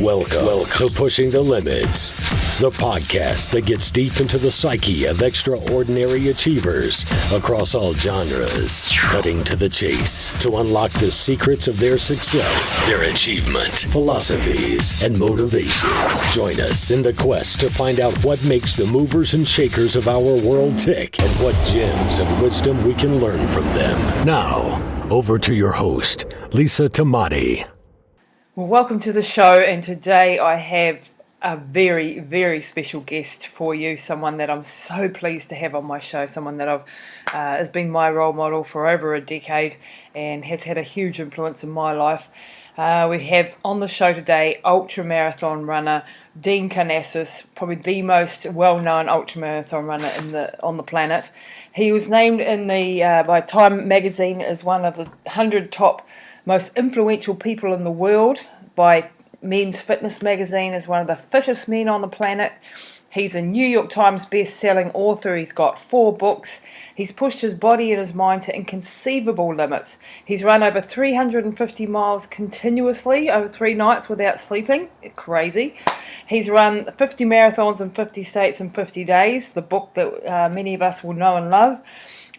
Welcome to Pushing the Limits, the podcast that gets deep into the psyche of extraordinary achievers across all genres, cutting to the chase to unlock the secrets of their success, their achievement, philosophies, and motivations. Join us in the quest to find out what makes the movers and shakers of our world tick and what gems of wisdom we can learn from them. Now, over to your host, Lisa Tamati. Well, welcome to the show, and today I have a very, very special guest for you, someone that I'm so pleased to have on my show, someone that has been my role model for over a decade and has had a huge influence in my life. We have on the show today ultramarathon runner Dean Karnazes, probably the most well-known ultramarathon runner on the planet. He was named by Time magazine as one of the 100 top most influential people in the world, by Men's Fitness magazine as one of the fittest men on the planet. He's a New York Times best-selling author. He's got 4 books. He's pushed his body and his mind to inconceivable limits. He's run over 350 miles continuously over 3 nights without sleeping. Crazy. He's run 50 marathons in 50 states in 50 days, the book that many of us will know and love.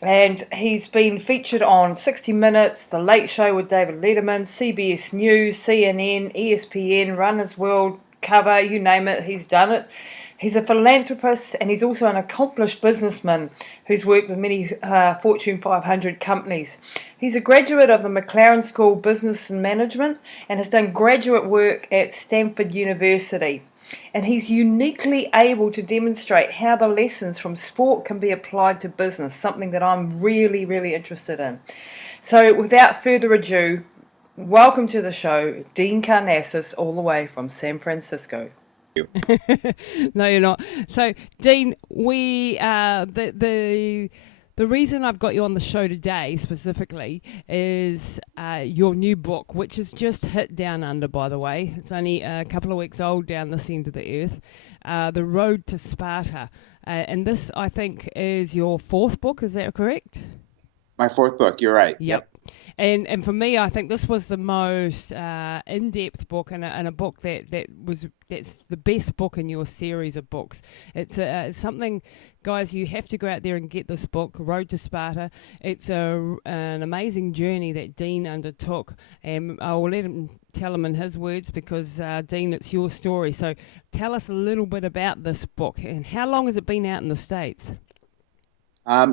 And he's been featured on 60 Minutes, The Late Show with David Letterman, CBS News, CNN, ESPN, Runner's World, Cover, you name it, he's done it. He's a philanthropist, and he's also an accomplished businessman who's worked with many Fortune 500 companies. He's a graduate of the McLaren School of Business and Management and has done graduate work at Stanford University. And he's uniquely able to demonstrate how the lessons from sport can be applied to business, something that I'm really, really interested in. So without further ado, welcome to the show, Dean Karnazes, all the way from San Francisco. No, you're not. So, Dean, the reason I've got you on the show today specifically is your new book, which has just hit down under, by the way. It's only a couple of weeks old down this end of the earth. The Road to Sparta. And this, I think, is your 4th book. Is that correct? My 4th book. You're right. Yep. And for me, I think this was the most in-depth book, and a book that's the best book in your series of books. It's something, guys, you have to go out there and get this book, Road to Sparta. It's an amazing journey that Dean undertook, and I will let him tell him in his words because, Dean, it's your story. So tell us a little bit about this book, and how long has it been out in the States?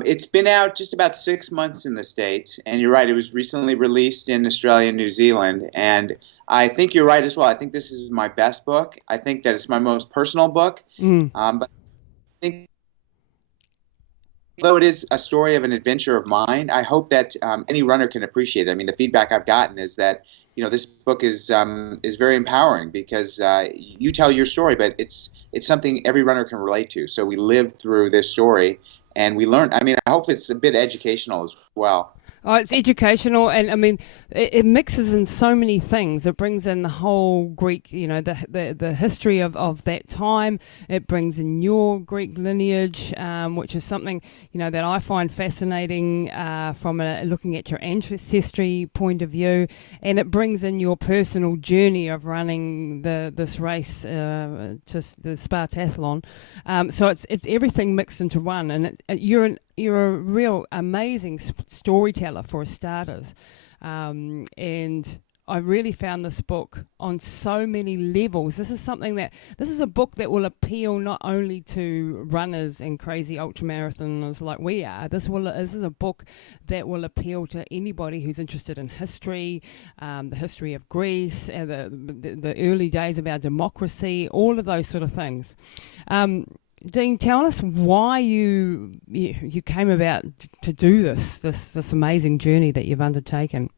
It's been out just about 6 months in the States, and you're right, it was recently released in Australia and New Zealand, and I think you're right as well. I think this is my best book. I think that it's my most personal book, but I think, though it is a story of an adventure of mine, I hope that any runner can appreciate it. I mean, the feedback I've gotten is that, you know, this book is very empowering because you tell your story, but it's something every runner can relate to. So we live through this story. And we learn. I mean, I hope it's a bit educational as well. Oh, it's educational, and I mean, it mixes in so many things. It brings in the whole Greek, you know, the history of that time. It brings in your Greek lineage, which is something, you know, that I find fascinating from looking at your ancestry point of view, and it brings in your personal journey of running this race, just the Spartathlon. So it's everything mixed into one, and you're a real amazing storyteller for starters, and I really found this book on so many levels. This is a book that will appeal not only to runners and crazy ultramarathoners like we are. This is a book that will appeal to anybody who's interested in history, the history of Greece, the early days of our democracy, all of those sort of things. Dean, tell us why you came about to do this amazing journey that you've undertaken.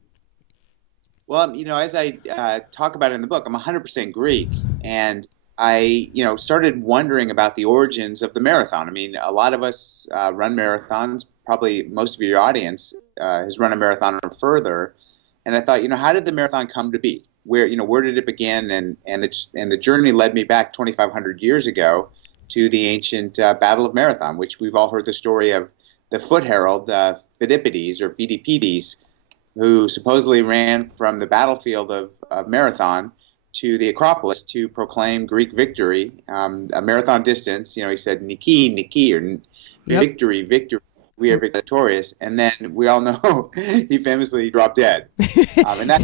Well, you know, as I talk about it in the book, I'm 100% Greek, and I, you know, started wondering about the origins of the marathon. I mean, a lot of us run marathons. Probably most of your audience has run a marathon or further, and I thought, you know, how did the marathon come to be? Where did it begin? And the journey led me back 2,500 years ago to the ancient Battle of Marathon, which we've all heard the story of the foot herald, Phidippides or Phidippides, who supposedly ran from the battlefield of Marathon to the Acropolis to proclaim Greek victory, a marathon distance. He said, Niki, Niki, or victory, victory, we are victorious. And then we all know he famously dropped dead. And that.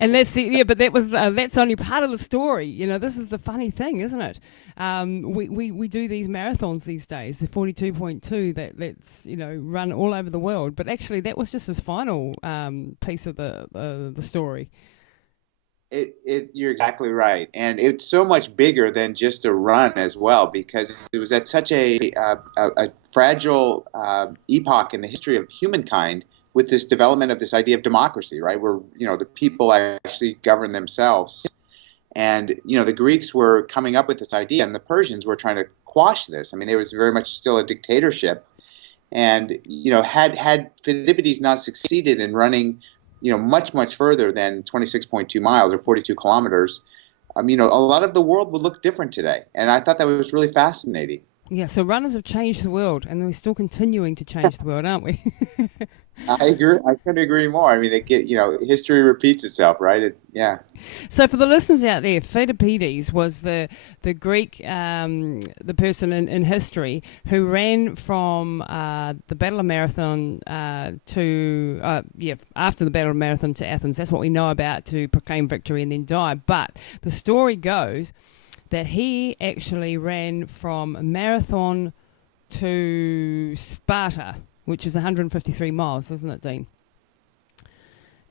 And but that's only part of the story. This is the funny thing, isn't it? We do these marathons these days, the 42.2 that's run all over the world. But actually, that was just his final piece of the story. You're exactly right, and it's so much bigger than just a run as well, because it was at such a fragile epoch in the history of humankind, with this development of this idea of democracy, right, where the people actually govern themselves, and the Greeks were coming up with this idea, and the Persians were trying to quash this. I mean, there was very much still a dictatorship, and had Phidippides not succeeded in running much further than 26.2 miles or 42 kilometers, a lot of the world would look different today. And I thought that was really fascinating. Yeah, so runners have changed the world, and we're still continuing to change the world, aren't we? I agree. I couldn't agree more. I mean, history repeats itself, right? Yeah. So for the listeners out there, Phidippides was the Greek, the person in history who ran from the Battle of Marathon after the Battle of Marathon to Athens. That's what we know about, to proclaim victory and then die. But the story goes that he actually ran from Marathon to Sparta, which is 153 miles, isn't it, Dean?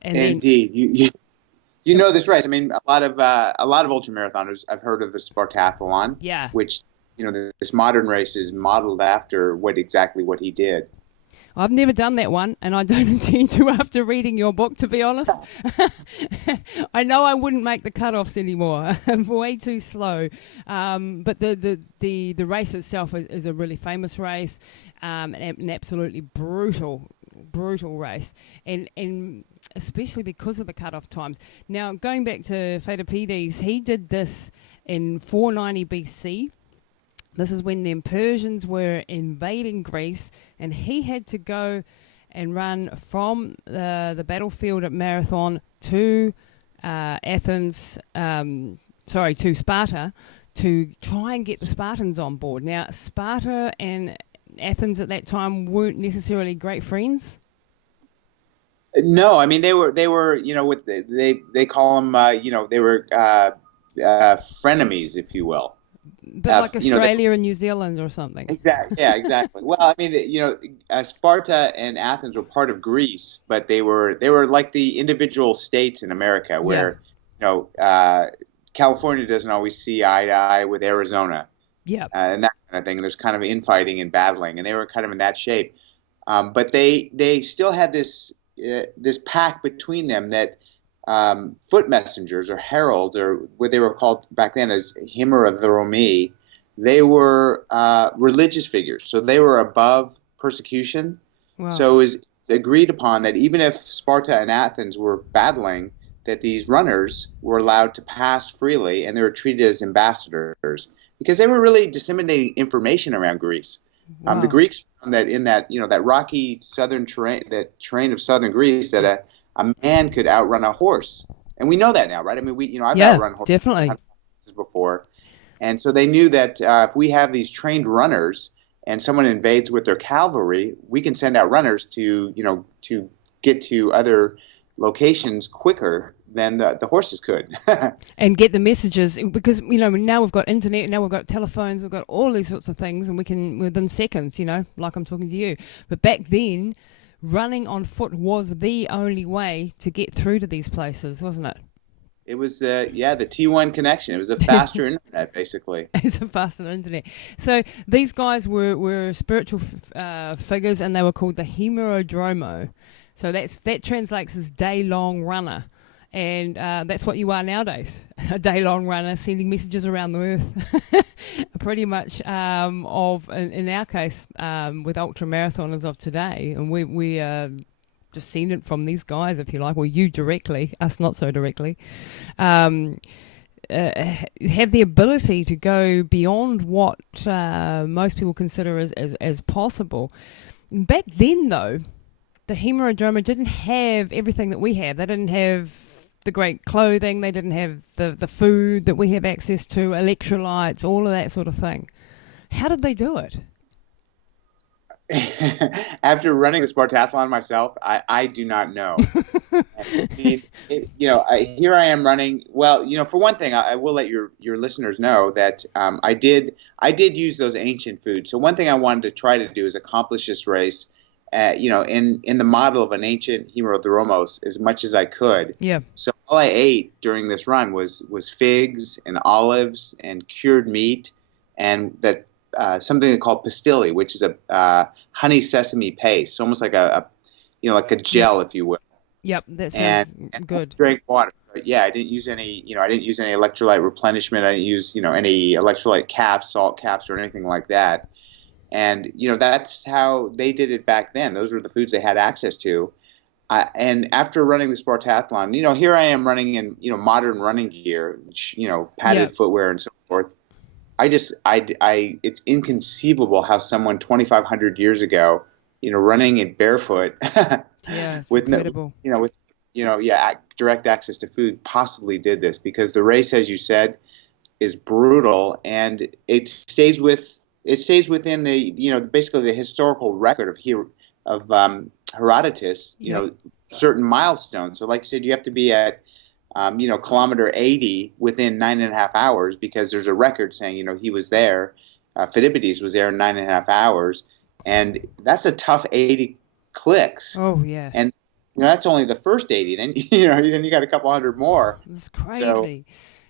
Indeed. You know this race. I mean, a lot of ultramarathoners, I've heard of the Spartathlon, which this modern race is modeled after exactly what he did. I've never done that one, and I don't intend to after reading your book, to be honest. I know I wouldn't make the cutoffs anymore. I'm way too slow. But the race itself is a really famous race, an absolutely brutal race, and especially because of the cutoff times. Now, going back to Phidippides, he did this in 490 BC. This is when the Persians were invading Greece, and he had to go and run from the battlefield at Marathon to to Sparta, to try and get the Spartans on board. Now, Sparta and Athens at that time weren't necessarily great friends. No, I mean they were they call them they were frenemies, if you will. But like Australia and New Zealand or something. Exactly. Yeah, exactly. Well, I mean, Sparta and Athens were part of Greece, but they were like the individual states in America, where California doesn't always see eye to eye with Arizona. Yeah. And that kind of thing. There's kind of infighting and battling, and they were kind of in that shape. But they still had this pact between them that foot messengers or heralds, or what they were called back then as himerathromi, they were religious figures. So they were above persecution. Wow. So it was agreed upon that even if Sparta and Athens were battling, that these runners were allowed to pass freely, and they were treated as ambassadors, because they were really disseminating information around Greece. Wow. The Greeks found that in that that rocky southern terrain, that terrain of southern Greece, that a man could outrun a horse, and we know that now, right? I mean, I've outrun horses definitely before, and so they knew that if we have these trained runners and someone invades with their cavalry, we can send out runners to get to other locations quicker than the horses could. And get the messages, because now we've got internet, now we've got telephones, we've got all these sorts of things, and we can within seconds, like I'm talking to you. But back then, running on foot was the only way to get through to these places, wasn't it? It was the T1 connection. It was a faster internet, basically. It's a faster internet. So these guys were spiritual figures, and they were called the hemerodromo. So that translates as day-long runner. And that's what you are nowadays, a day-long runner sending messages around the earth, pretty much, in our case, with ultra-marathoners of today. And we are descendant from these guys, if you like, or you directly, us not so directly, have the ability to go beyond what most people consider as possible. Back then, though, the hemerodroma didn't have everything that we have. They didn't have the great clothing, they didn't have the food that we have access to, electrolytes, all of that sort of thing. How did they do it? After running the Spartathlon myself, I do not know. I mean, here I am running. Well, for one thing, I will let your listeners know that I did use those ancient foods. So one thing I wanted to try to do is accomplish this race, in the model of an ancient Hemerodromos as much as I could. Yeah. So all I ate during this run was figs and olives and cured meat, and that something called pastilli, which is a honey sesame paste, almost like a gel, if you will. Yep, that sounds good. Drink water. Yeah, I didn't use any electrolyte replenishment. I didn't use any electrolyte caps, salt caps, or anything like that. And that's how they did it back then. Those were the foods they had access to. And after running the Spartathlon, here I am running in modern running gear, padded footwear and so forth. It's inconceivable how someone 2,500 years ago, running in barefoot, with incredible. Direct access to food, possibly did this, because the race, as you said, is brutal, and it stays within the basically the historical record of Herodotus, certain milestones. So like you said, you have to be at kilometer 80 within 9.5 hours, because there's a record saying, he was there. Phidippides was there in 9.5 hours. And that's a tough 80 clicks. Oh, yeah. And that's only the first 80. Then, then you got a couple hundred more. It's crazy. So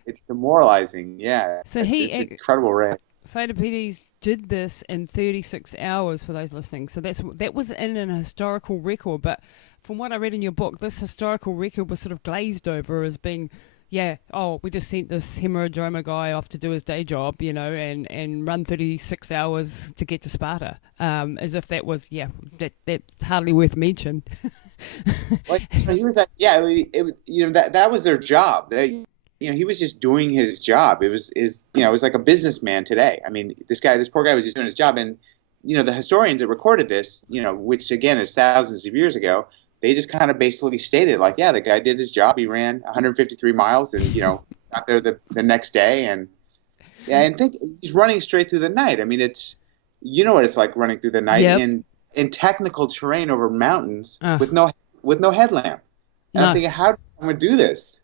it's demoralizing. Yeah. So it's an incredible race. Phidippides did this in 36 hours, for those listening. So that was in an historical record, but from what I read in your book, this historical record was sort of glazed over as being, we just sent this Hemerodroma guy off to do his day job, and run 36 hours to get to Sparta, as if that was, that's hardly worth mention. He was like, that was their job. He was just doing his job. It was like a businessman today. I mean, this poor guy was just doing his job, and the historians that recorded this, which again is thousands of years ago, they just kind of basically stated like, the guy did his job. He ran 153 miles and, got there the next day. And he's running straight through the night. I mean, it's, what it's like running through the night in technical terrain over mountains with no headlamp. And I'm thinking, how does someone do this?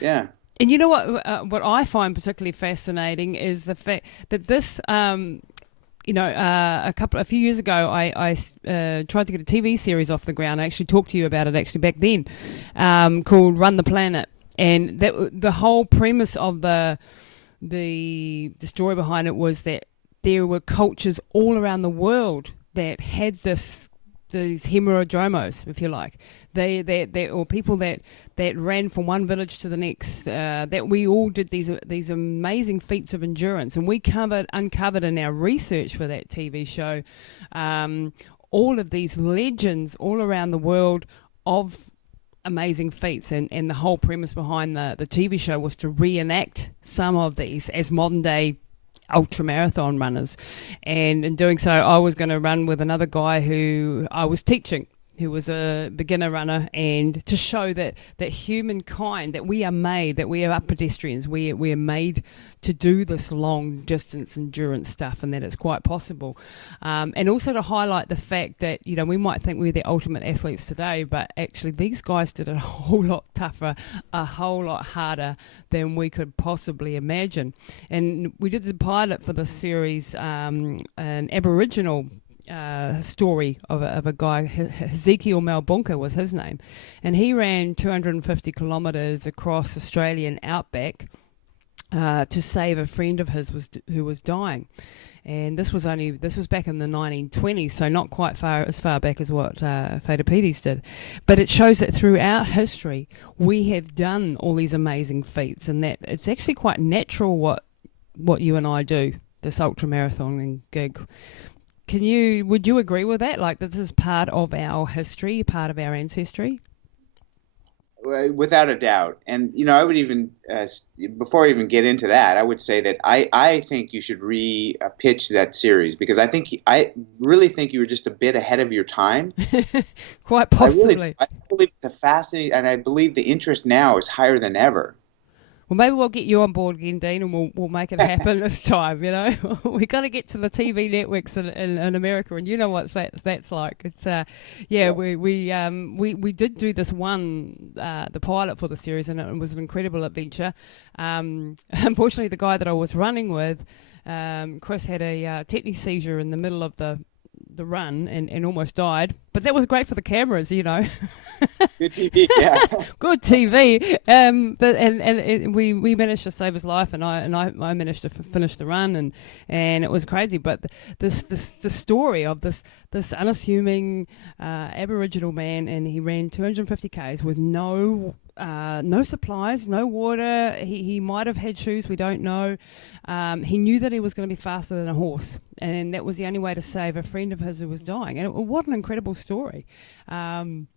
Yeah. And you know what I find particularly fascinating is the fact that this, a few years ago, I tried to get a TV series off the ground. I actually talked to you about it actually back then, called Run the Planet, and the whole premise of the story behind it was that there were cultures all around the world that had these Hemerodromos, if you like. They or people that ran from one village to the next. That we all did these amazing feats of endurance, and we uncovered in our research for that TV show all of these legends all around the world of amazing feats, and the whole premise behind the TV show was to reenact some of these as modern day ultramarathon runners. And in doing so, I was going to run with another guy who I was teaching, who was a beginner runner, and to show that humankind, that we are pedestrians, we are made to do this long distance endurance stuff, and that it's quite possible. And also to highlight the fact that, we might think we're the ultimate athletes today, but actually these guys did it a whole lot tougher, a whole lot harder than we could possibly imagine. And we did the pilot for the series, an Aboriginal story of a guy, Ezekiel Malbunka was his name, and he ran 250 kilometres across Australian outback to save a friend of his who was dying. And this was back in the 1920s, so not quite as far back as what Phidippides did. But it shows that throughout history we have done all these amazing feats, and that it's actually quite natural what you and I do, this ultramarathoning gig. Would you agree with that? Like, this is part of our history, part of our ancestry? Without a doubt. And, I would even, before I even get into that, I would say that I think you should pitch that series, because I really think you were just a bit ahead of your time. Quite possibly. I believe it's a fascinating, and I believe the interest now is higher than ever. Well, maybe we'll get you on board again, Dean, and we'll make it happen this time. We got to get to the TV networks in America, and you know what that's like. It's we did do this the pilot for the series, and it was an incredible adventure. Unfortunately, the guy that I was running with, Chris, had a tetanus seizure in the middle of the run and almost died, but that was great for the cameras. Good TV, yeah. Good TV. But we managed to save his life, and I managed to finish the run, and it was crazy. But the story of this unassuming Aboriginal man, and he ran 250 k's with no supplies, no water. He might have had shoes, we don't know. He knew that he was going to be faster than a horse, and that was the only way to save a friend of his who was dying. And what an incredible story. And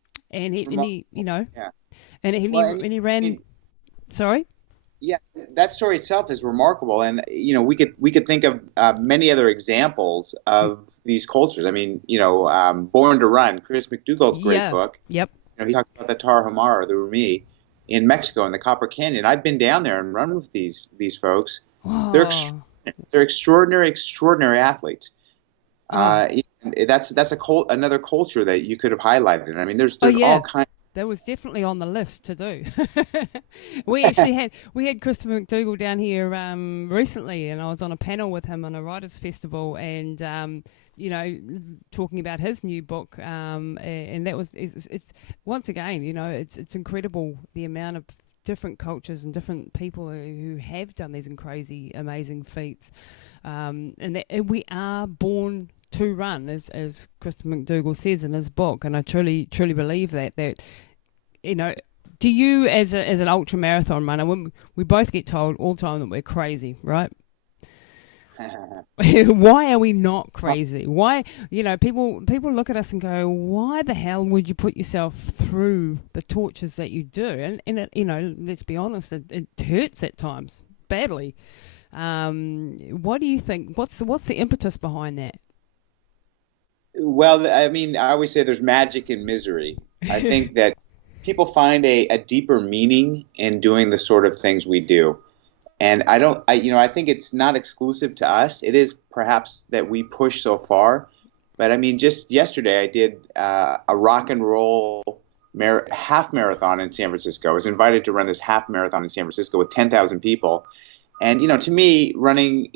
he ran. Sorry. Yeah, that story itself is remarkable, and we could think of many other examples of these cultures. I mean, Born to Run, Chris McDougall's great book. Yep. He talked about the Tarahumara, or the Rumi, in Mexico in the Copper Canyon. I've been down there and run with these folks. Wow. They're extraordinary athletes. That's another culture that you could have highlighted. I mean, there's all kinds. That was definitely on the list to do. We had Christopher McDougall down here recently, and I was on a panel with him on a writers' festival, and talking about his new book, and that was it's once again, it's incredible the amount of different cultures and different people who have done these crazy, amazing feats, and we are born to run, as Christopher McDougall says in his book, and I truly believe that do you, as an ultra marathon runner, when we both get told all the time that we're crazy, right? Why are we not crazy? Why, people look at us and go, why the hell would you put yourself through the tortures that you do? And it, let's be honest, it hurts at times badly. What do you think? What's the impetus behind that? Well, I mean, I always say there's magic in misery. I think that people find a deeper meaning in doing the sort of things we do. And I think it's not exclusive to us. It is perhaps that we push so far. But I mean, just yesterday I did a rock and roll half marathon in San Francisco. I was invited to run this half marathon in San Francisco with 10,000 people. And, to me, running,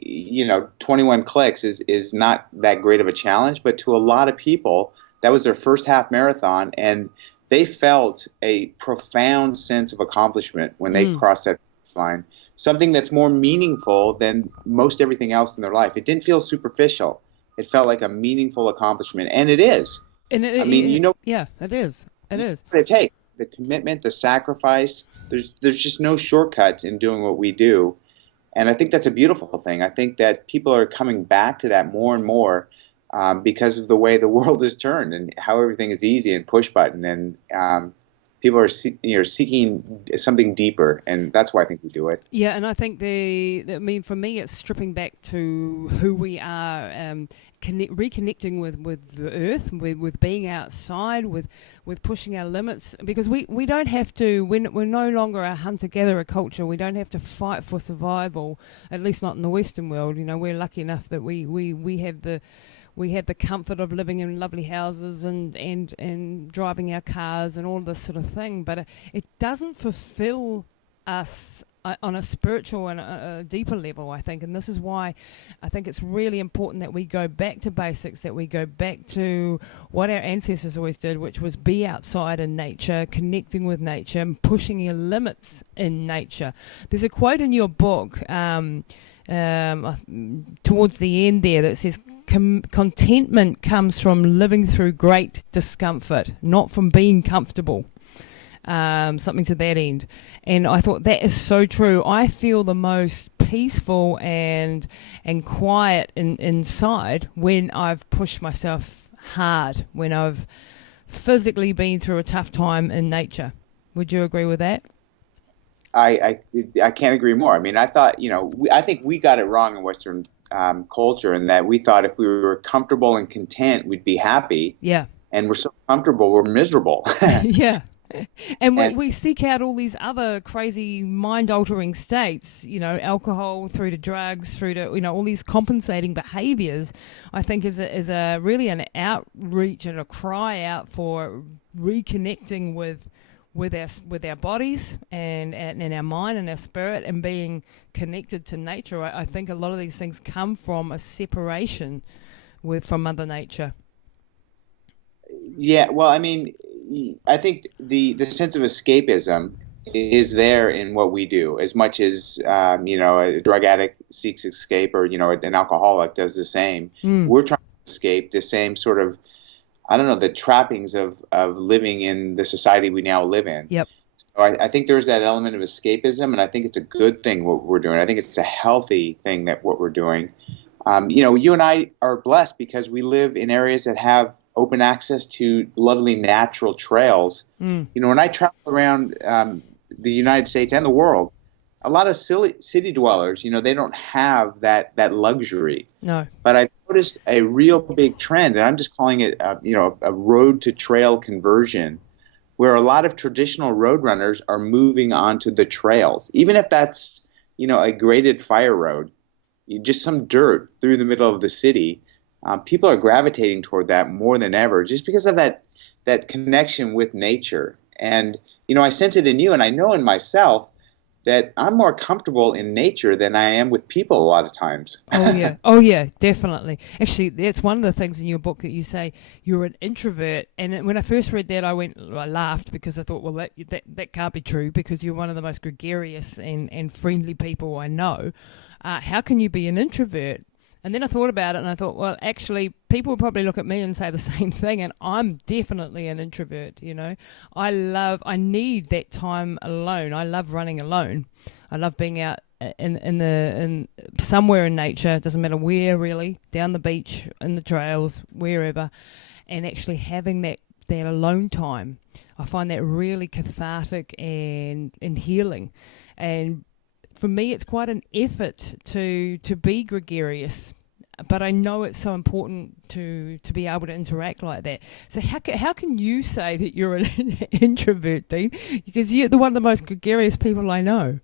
21 clicks is not that great of a challenge. But to a lot of people, that was their first half marathon. And they felt a profound sense of accomplishment when they crossed that line. Something that's more meaningful than most everything else in their life. It didn't feel superficial. It felt like a meaningful accomplishment. And it is. And it is. It is. What it takes, the commitment, the sacrifice. There's just no shortcuts in doing what we do. And I think that's a beautiful thing. I think that people are coming back to that more and more because of the way the world has turned and how everything is easy and push button. And people are seeking something deeper, and that's why I think we do it. Yeah, and I think for me, it's stripping back to who we are, reconnecting with the earth, with being outside, with pushing our limits, because we don't have to. We're no longer a hunter-gatherer culture. We don't have to fight for survival, at least not in the Western world. We're lucky enough that we have the comfort of living in lovely houses and driving our cars and all this sort of thing, but it doesn't fulfill us on a spiritual and a deeper level, I think. And this is why I think it's really important that we go back to basics, that we go back to what our ancestors always did, which was be outside in nature, connecting with nature and pushing your limits in nature. There's a quote in your book towards the end there that says, contentment comes from living through great discomfort, not from being comfortable. Something to that end. And I thought that is so true. I feel the most peaceful and quiet inside when I've pushed myself hard, when I've physically been through a tough time in nature. Would you agree with that? I can't agree more. I mean, I thought, I think we got it wrong in Western culture in that we thought if we were comfortable and content, we'd be happy. Yeah. And we're so comfortable, we're miserable. Yeah. And And we seek out all these other crazy mind-altering states, alcohol through to drugs, through to, all these compensating behaviors, I think is a really an outreach and a cry out for reconnecting with our bodies and our mind and our spirit and being connected to nature. I think a lot of these things come from a separation from Mother Nature. yeah, well, I mean, I think the sense of escapism is there in what we do as much as, a drug addict seeks escape or, an alcoholic does the same. We're trying to escape the same sort of, I don't know, the trappings of living in the society we now live in. Yep. So I think there's that element of escapism, and I think it's a good thing what we're doing. I think it's a healthy thing that what we're doing. You and I are blessed because we live in areas that have open access to lovely natural trails. When I travel around the United States and the world, a lot of city dwellers, they don't have that luxury. No. But I've noticed a real big trend, and I'm just calling it, a road to trail conversion, where a lot of traditional road runners are moving onto the trails, even if that's, a graded fire road, just some dirt through the middle of the city. People are gravitating toward that more than ever, just because of that connection with nature. And I sense it in you, and I know in myself that I'm more comfortable in nature than I am with people a lot of times. Oh yeah, definitely. Actually, that's one of the things in your book that you say you're an introvert. And when I first read that, I laughed because I thought, well, that can't be true because you're one of the most gregarious and friendly people I know. How can you be an introvert? And then I thought about it and I thought, well, actually, people would probably look at me and say the same thing, and I'm definitely an introvert, I need that time alone. I love running alone. I love being out in somewhere in nature, it doesn't matter where really, down the beach, in the trails, wherever, and actually having that alone time. I find that really cathartic and healing. And for me, it's quite an effort to be gregarious, but I know it's so important to be able to interact like that. So how can you say that you're an introvert, Dean? Because you're one of the most gregarious people I know.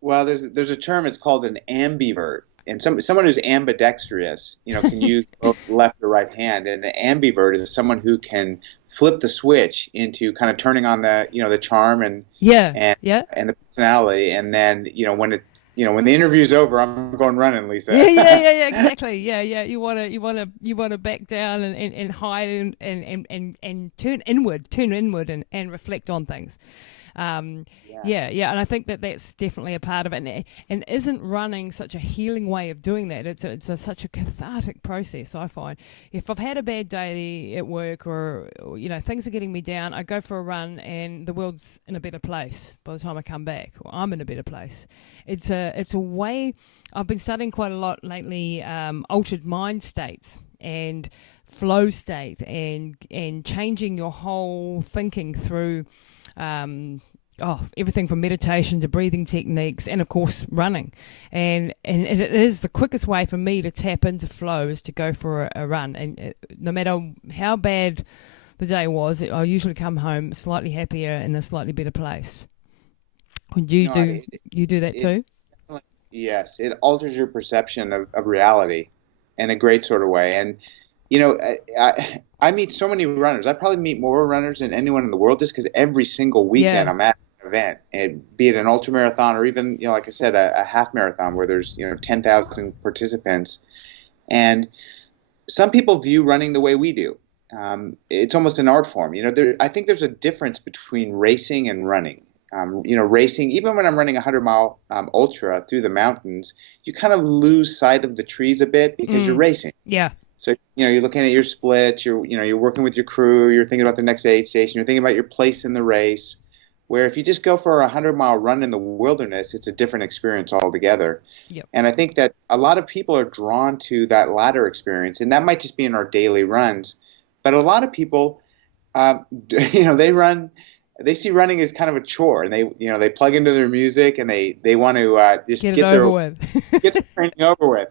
Well, there's a term. It's called an ambivert, and someone who's ambidextrous, can use both left or right hand. And an ambivert is someone who can flip the switch into kind of turning on the charm and the personality, and then when the interview's over, I'm going running, Lisa. Yeah, exactly. Yeah. You want to back down and hide and turn inward and reflect on things. And I think that's definitely a part of it, and isn't running such a healing way of doing that? It's such a cathartic process. I find if I've had a bad day at work or things are getting me down, I go for a run and the world's in a better place by the time I come back, or I'm in a better place. It's a way. I've been studying quite a lot lately, altered mind states and flow state and changing your whole thinking through everything from meditation to breathing techniques and of course running, and it is the quickest way for me to tap into flow is to go for a run, and no matter how bad the day was, I usually come home slightly happier in a slightly better place. Would you do that too? Yes, it alters your perception of reality in a great sort of way. And I meet so many runners. I probably meet more runners than anyone in the world, just because every single weekend I'm at an event, and be it an ultra marathon or even, like I said, a half marathon where there's 10,000 participants. And some people view running the way we do. It's almost an art form. I think there's a difference between racing and running. Racing, even when I'm running a 100-mile ultra through the mountains, you kind of lose sight of the trees a bit because you're racing. Yeah. So, you're looking at your splits, you're working with your crew, you're thinking about the next aid station, you're thinking about your place in the race. Where if you just go for a 100-mile run in the wilderness, it's a different experience altogether. Yep. And I think that a lot of people are drawn to that latter experience, and that might just be in our daily runs. But a lot of people, they run they see running as kind of a chore, and they plug into their music, and they want to just Get it over with. get the training over with.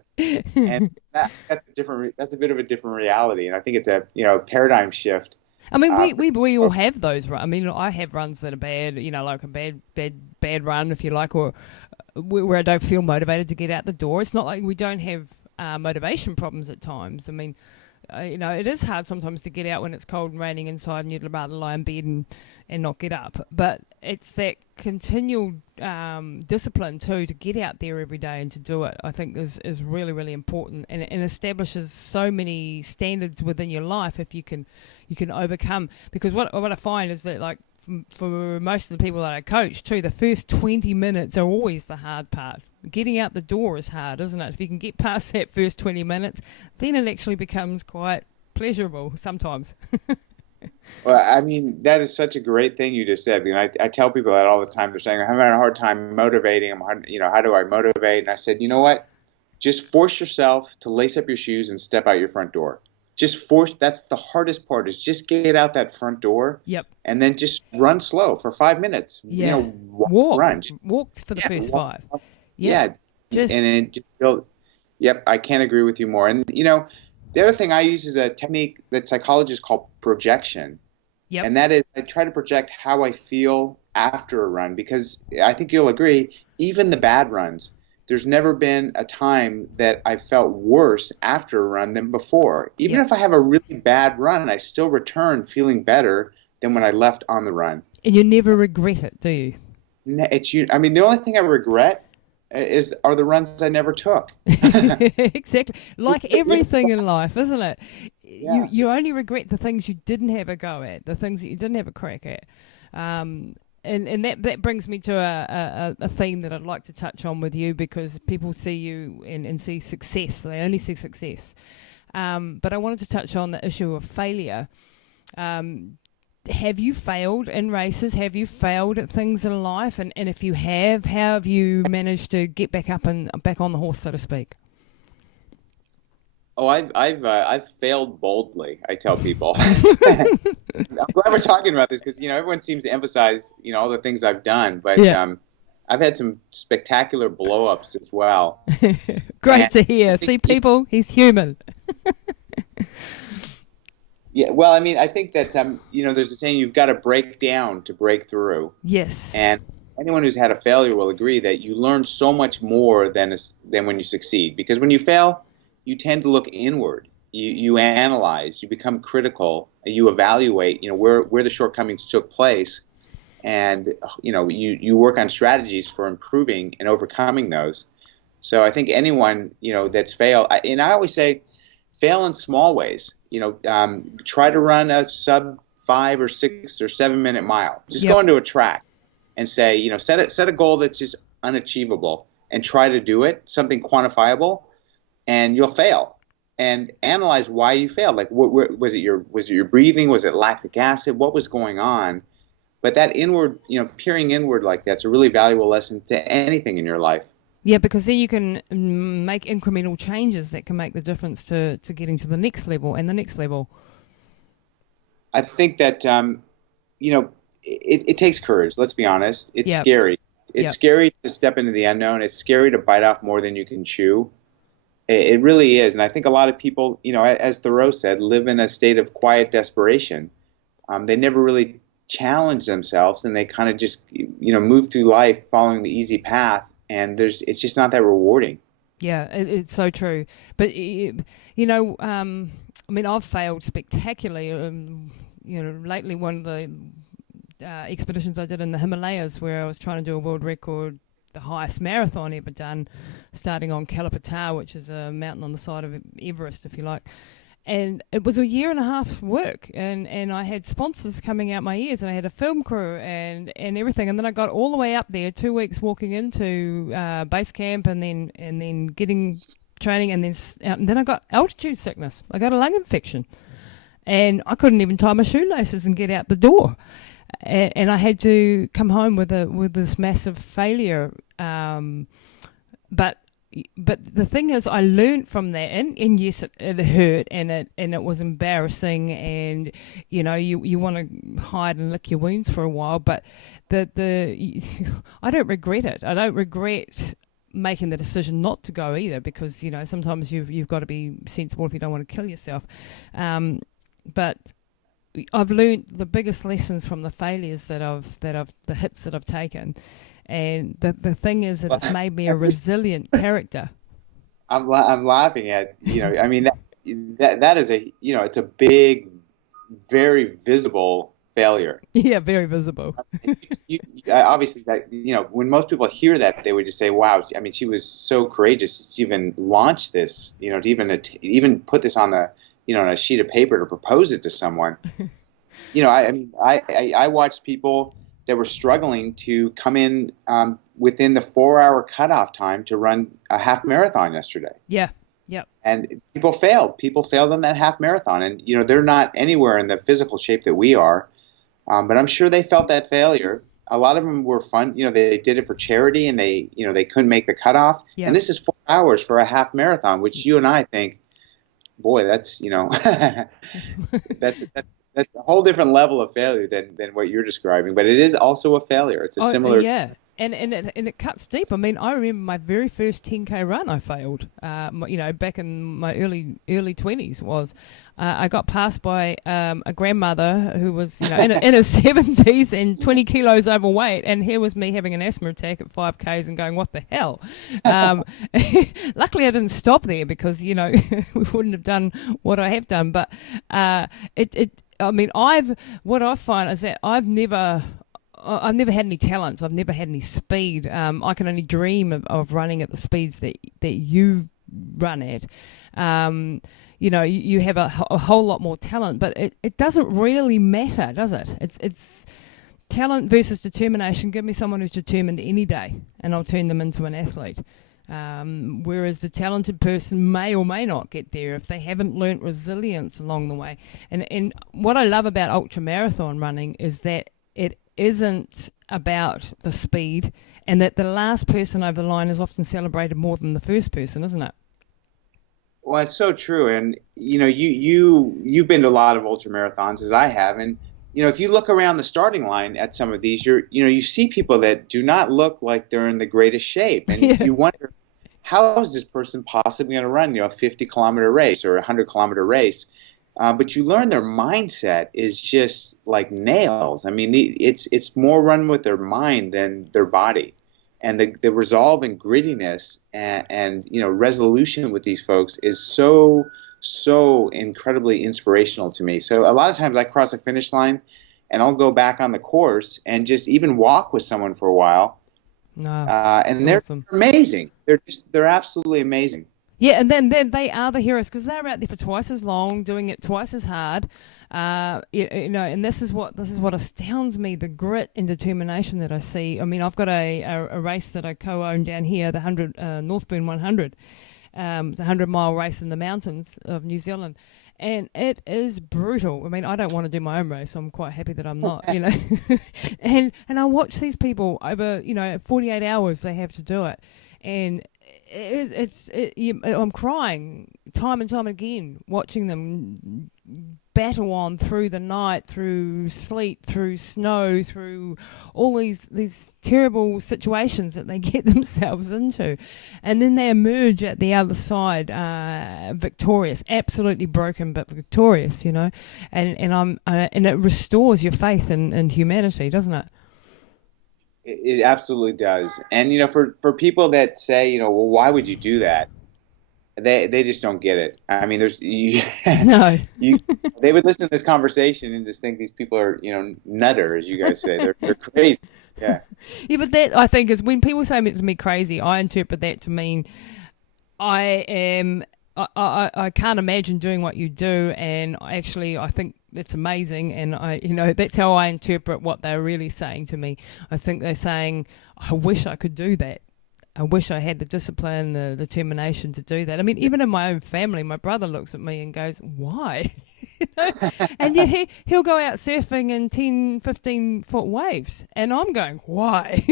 And that's a bit of a different reality, and I think it's a paradigm shift. I mean, we all have those. I mean, I have runs that are bad, like a bad run, if you like, or where I don't feel motivated to get out the door. It's not like we don't have motivation problems at times. I mean, it is hard sometimes to get out when it's cold and raining inside, and you'd rather lie in bed and not get up. But it's that continual discipline too to get out there every day and to do it. I think is really, really important, and establishes so many standards within your life if you can overcome. Because what I find is that, like, for most of the people that I coach too, the first 20 minutes are always the hard part. Getting out the door is hard, isn't it? If you can get past that first 20 minutes, then it actually becomes quite pleasurable sometimes. Well, I mean, that is such a great thing you just said. I mean, I tell people that all the time. They're saying, I'm having a hard time motivating. How do I motivate? And I said, you know what? Just force yourself to lace up your shoes and step out your front door. That's the hardest part, is just get out that front door. Yep. And then just run slow for 5 minutes. Yeah. Walk for the first 5. Yeah. And it just build. Yep. I can't agree with you more. And, the other thing I use is a technique that psychologists call projection. Yep. And that is, I try to project how I feel after a run, because I think you'll agree, even the bad runs, there's never been a time that I felt worse after a run than before. Even if I have a really bad run, I still return feeling better than when I left on the run. And you never regret it, do you? I mean, the only thing I regret are the runs I never took. Exactly. Like everything in life, isn't it? Yeah. You only regret the things you didn't have a go at, the things that you didn't have a crack at. And that brings me to a theme that I'd like to touch on with you, because people see you and see success. They only see success. But I wanted to touch on the issue of failure. Have you failed in races? Have you failed at things in life? And if you have, how have you managed to get back up and back on the horse, so to speak? Oh, I've failed boldly, I tell people. I'm glad we're talking about this, because everyone seems to emphasize all the things I've done, but I've had some spectacular blow-ups as well. Great to hear. See, people, he's human. Yeah, well, I mean, I think that there's a saying, you've got to break down to break through. Yes. And anyone who's had a failure will agree that you learn so much more than when you succeed. Because when you fail, you tend to look inward. You analyze. You become critical. You evaluate. Where the shortcomings took place, and you work on strategies for improving and overcoming those. So I think anyone that's failed, and I always say, fail in small ways. Try to run a sub 5 or 6 or 7 minute mile. Just go into a track and say, set a goal that's just unachievable and try to do it, something quantifiable, and you'll fail. And analyze why you failed. Like, what was it your breathing? Was it lactic acid? What was going on? But that inward, peering inward like that's a really valuable lesson to anything in your life. Yeah, because then you can make incremental changes that can make the difference to getting to the next level and the next level. I think that, it takes courage. Let's be honest. It's scary. It's scary to step into the unknown. It's scary to bite off more than you can chew. It really is. And I think a lot of people, as Thoreau said, live in a state of quiet desperation. They never really challenge themselves, and they kind of just, move through life following the easy path. And it's just not that rewarding. Yeah, it's so true. But, I've failed spectacularly. Lately, one of the expeditions I did in the Himalayas, where I was trying to do a world record, the highest marathon ever done, starting on Kalapatar, which is a mountain on the side of Everest, if you like. And it was a 1.5 year work, and I had sponsors coming out my ears, and I had a film crew and everything. And then I got all the way up there, 2 weeks walking into base camp, and then getting training, and then I got altitude sickness. I got a lung infection, and I couldn't even tie my shoelaces and get out the door. And I had to come home with this massive failure. But but the thing is, I learned from that, and yes, it hurt, and it was embarrassing, and you want to hide and lick your wounds for a while, but I don't regret it. I don't regret making the decision not to go either, because sometimes you've got to be sensible if you don't want to kill yourself. But I've learned the biggest lessons from the failures the hits that I've taken. And the thing is that it's made me a resilient character. I'm laughing at, I mean, that is it's a big, very visible failure. Yeah, very visible. Obviously, that, when most people hear that, they would just say, wow, I mean, she was so courageous to even launch this, to even put this on on a sheet of paper to propose it to someone. I watched people that were struggling to come in within the 4-hour cutoff time to run a half marathon yesterday. Yeah. Yep. And people failed. People failed on that half marathon. And, they're not anywhere in the physical shape that we are. But I'm sure they felt that failure. A lot of them were fun. They did it for charity, and they couldn't make the cutoff. Yep. And this is 4 hours for a half marathon, which you and I think, boy, that's, that's a whole different level of failure than what you're describing. But it is also a failure. It's a similar. Yeah. And it cuts deep. I mean, I remember my very first 10K run I failed, back in my early 20s was. I got passed by a grandmother who was in her 70s and 20 kilos overweight, and here was me having an asthma attack at 5Ks and going, what the hell? Luckily I didn't stop there, because, we wouldn't have done what I have done. But what I find is that I've never had any talents. I've never had any speed. I can only dream of running at the speeds that you run at. You have a whole lot more talent, but it doesn't really matter, does it? It's talent versus determination. Give me someone who's determined any day, and I'll turn them into an athlete. Whereas the talented person may or may not get there if they haven't learnt resilience along the way. And what I love about ultramarathon running is that it isn't about the speed, and that the last person over the line is often celebrated more than the first person, isn't it? Well, it's so true. And, you've been to a lot of ultra marathons, as I have. And, if you look around the starting line at some of these, you see people that do not look like they're in the greatest shape. And you wonder, how is this person possibly going to run, a 50-kilometer race or a 100-kilometer race? But you learn their mindset is just like nails. I mean, it's more run with their mind than their body. And the resolve and grittiness and resolution with these folks is so incredibly inspirational to me. So a lot of times I cross a finish line and I'll go back on the course and just even walk with someone for a while. And they're awesome. Amazing. They're absolutely amazing. Yeah, and then they are the heroes, because they're out there for twice as long, doing it twice as hard. And this is what astounds me, the grit and determination that I see. I mean, I've got a race that I co-own down here, the Northburn 100. It's a 100-mile race in the mountains of New Zealand, and it is brutal. I mean, I don't want to do my own race, so I'm quite happy that I'm not, and I watch these people over, 48 hours they have to do it, and I'm crying time and time again watching them battle on through the night, through sleet, through snow, through all these terrible situations that they get themselves into, and then they emerge at the other side victorious, absolutely broken but victorious, and it restores your faith in humanity, doesn't it? It absolutely does. And, for people that say, well, why would you do that? They just don't get it. I mean, no. They would listen to this conversation and just think these people are, nutter, as you guys say. They're crazy. Yeah. Yeah, but that, I think, is when people say to me crazy, I interpret that to mean I can't imagine doing what you do, and I think that's amazing, and that's how I interpret what they're really saying to me. I think they're saying, I wish I could do that. I wish I had the discipline, the determination to do that. I mean, even in my own family, my brother looks at me and goes, why? And yet he'll go out surfing in 10, 15-foot waves, and I'm going, why?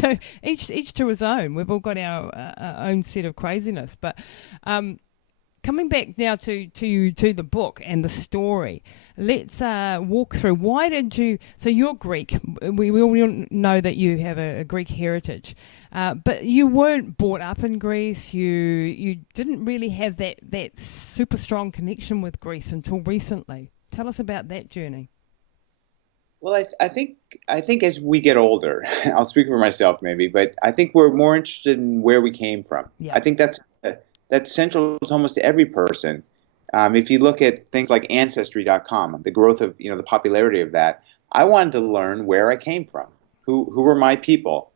So each to his own. We've all got our own set of craziness. But coming back now to the book and the story, let's walk through. Why did you? So you're Greek. We all know that you have a Greek heritage, but you weren't brought up in Greece. You didn't really have that super strong connection with Greece until recently. Tell us about that journey. Well, I think as we get older, I'll speak for myself maybe, but I think we're more interested in where we came from. Yeah. I think that's central to almost every person. If you look at things like Ancestry.com, the growth of the popularity of that, I wanted to learn where I came from, who were my people,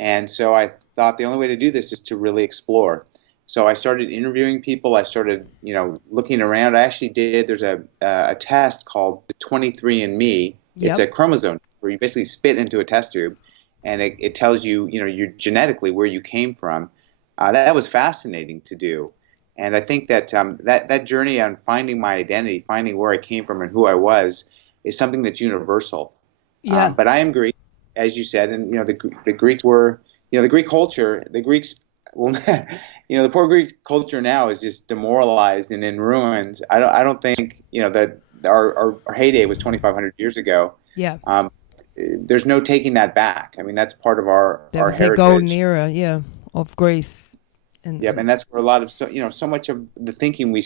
and so I thought the only way to do this is to really explore. So I started interviewing people. I started looking around. I actually did. There's a test called 23andMe. Yep. It's a chromosome where you basically spit into a test tube, and it tells you you're genetically where you came from. That was fascinating to do. And I think that that journey on finding my identity, finding where I came from and who I was, is something that's universal. Yeah. But I am Greek, as you said, and the Greeks were, the Greek culture, the Greeks, well, the poor Greek culture now is just demoralized and in ruins. I don't think that our heyday was 2,500 years ago. Yeah. There's no taking that back. I mean, that's part of our was heritage. The golden era, of Greece. And that's where a lot of so much of the thinking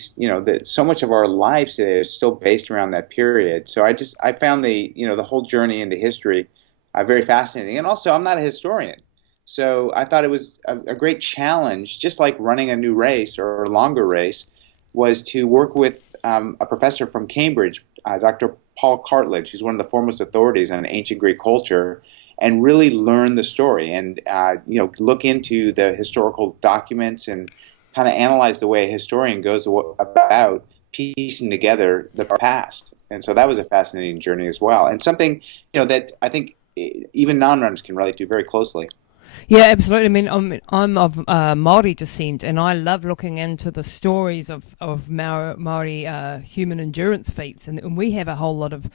so much of our lives today is still based around that period. So I found the whole journey into history very fascinating. And also, I'm not a historian, so I thought it was a great challenge, just like running a new race or a longer race, was to work with a professor from Cambridge, Dr. Paul Cartledge, who's one of the foremost authorities on ancient Greek culture, and really learn the story and look into the historical documents and kind of analyze the way a historian goes about piecing together the past. And so that was a fascinating journey as well, and something that I think even non-runners can relate to very closely. Yeah, absolutely. I mean, I'm of Māori descent, and I love looking into the stories of Māori human endurance feats, and we have a whole lot of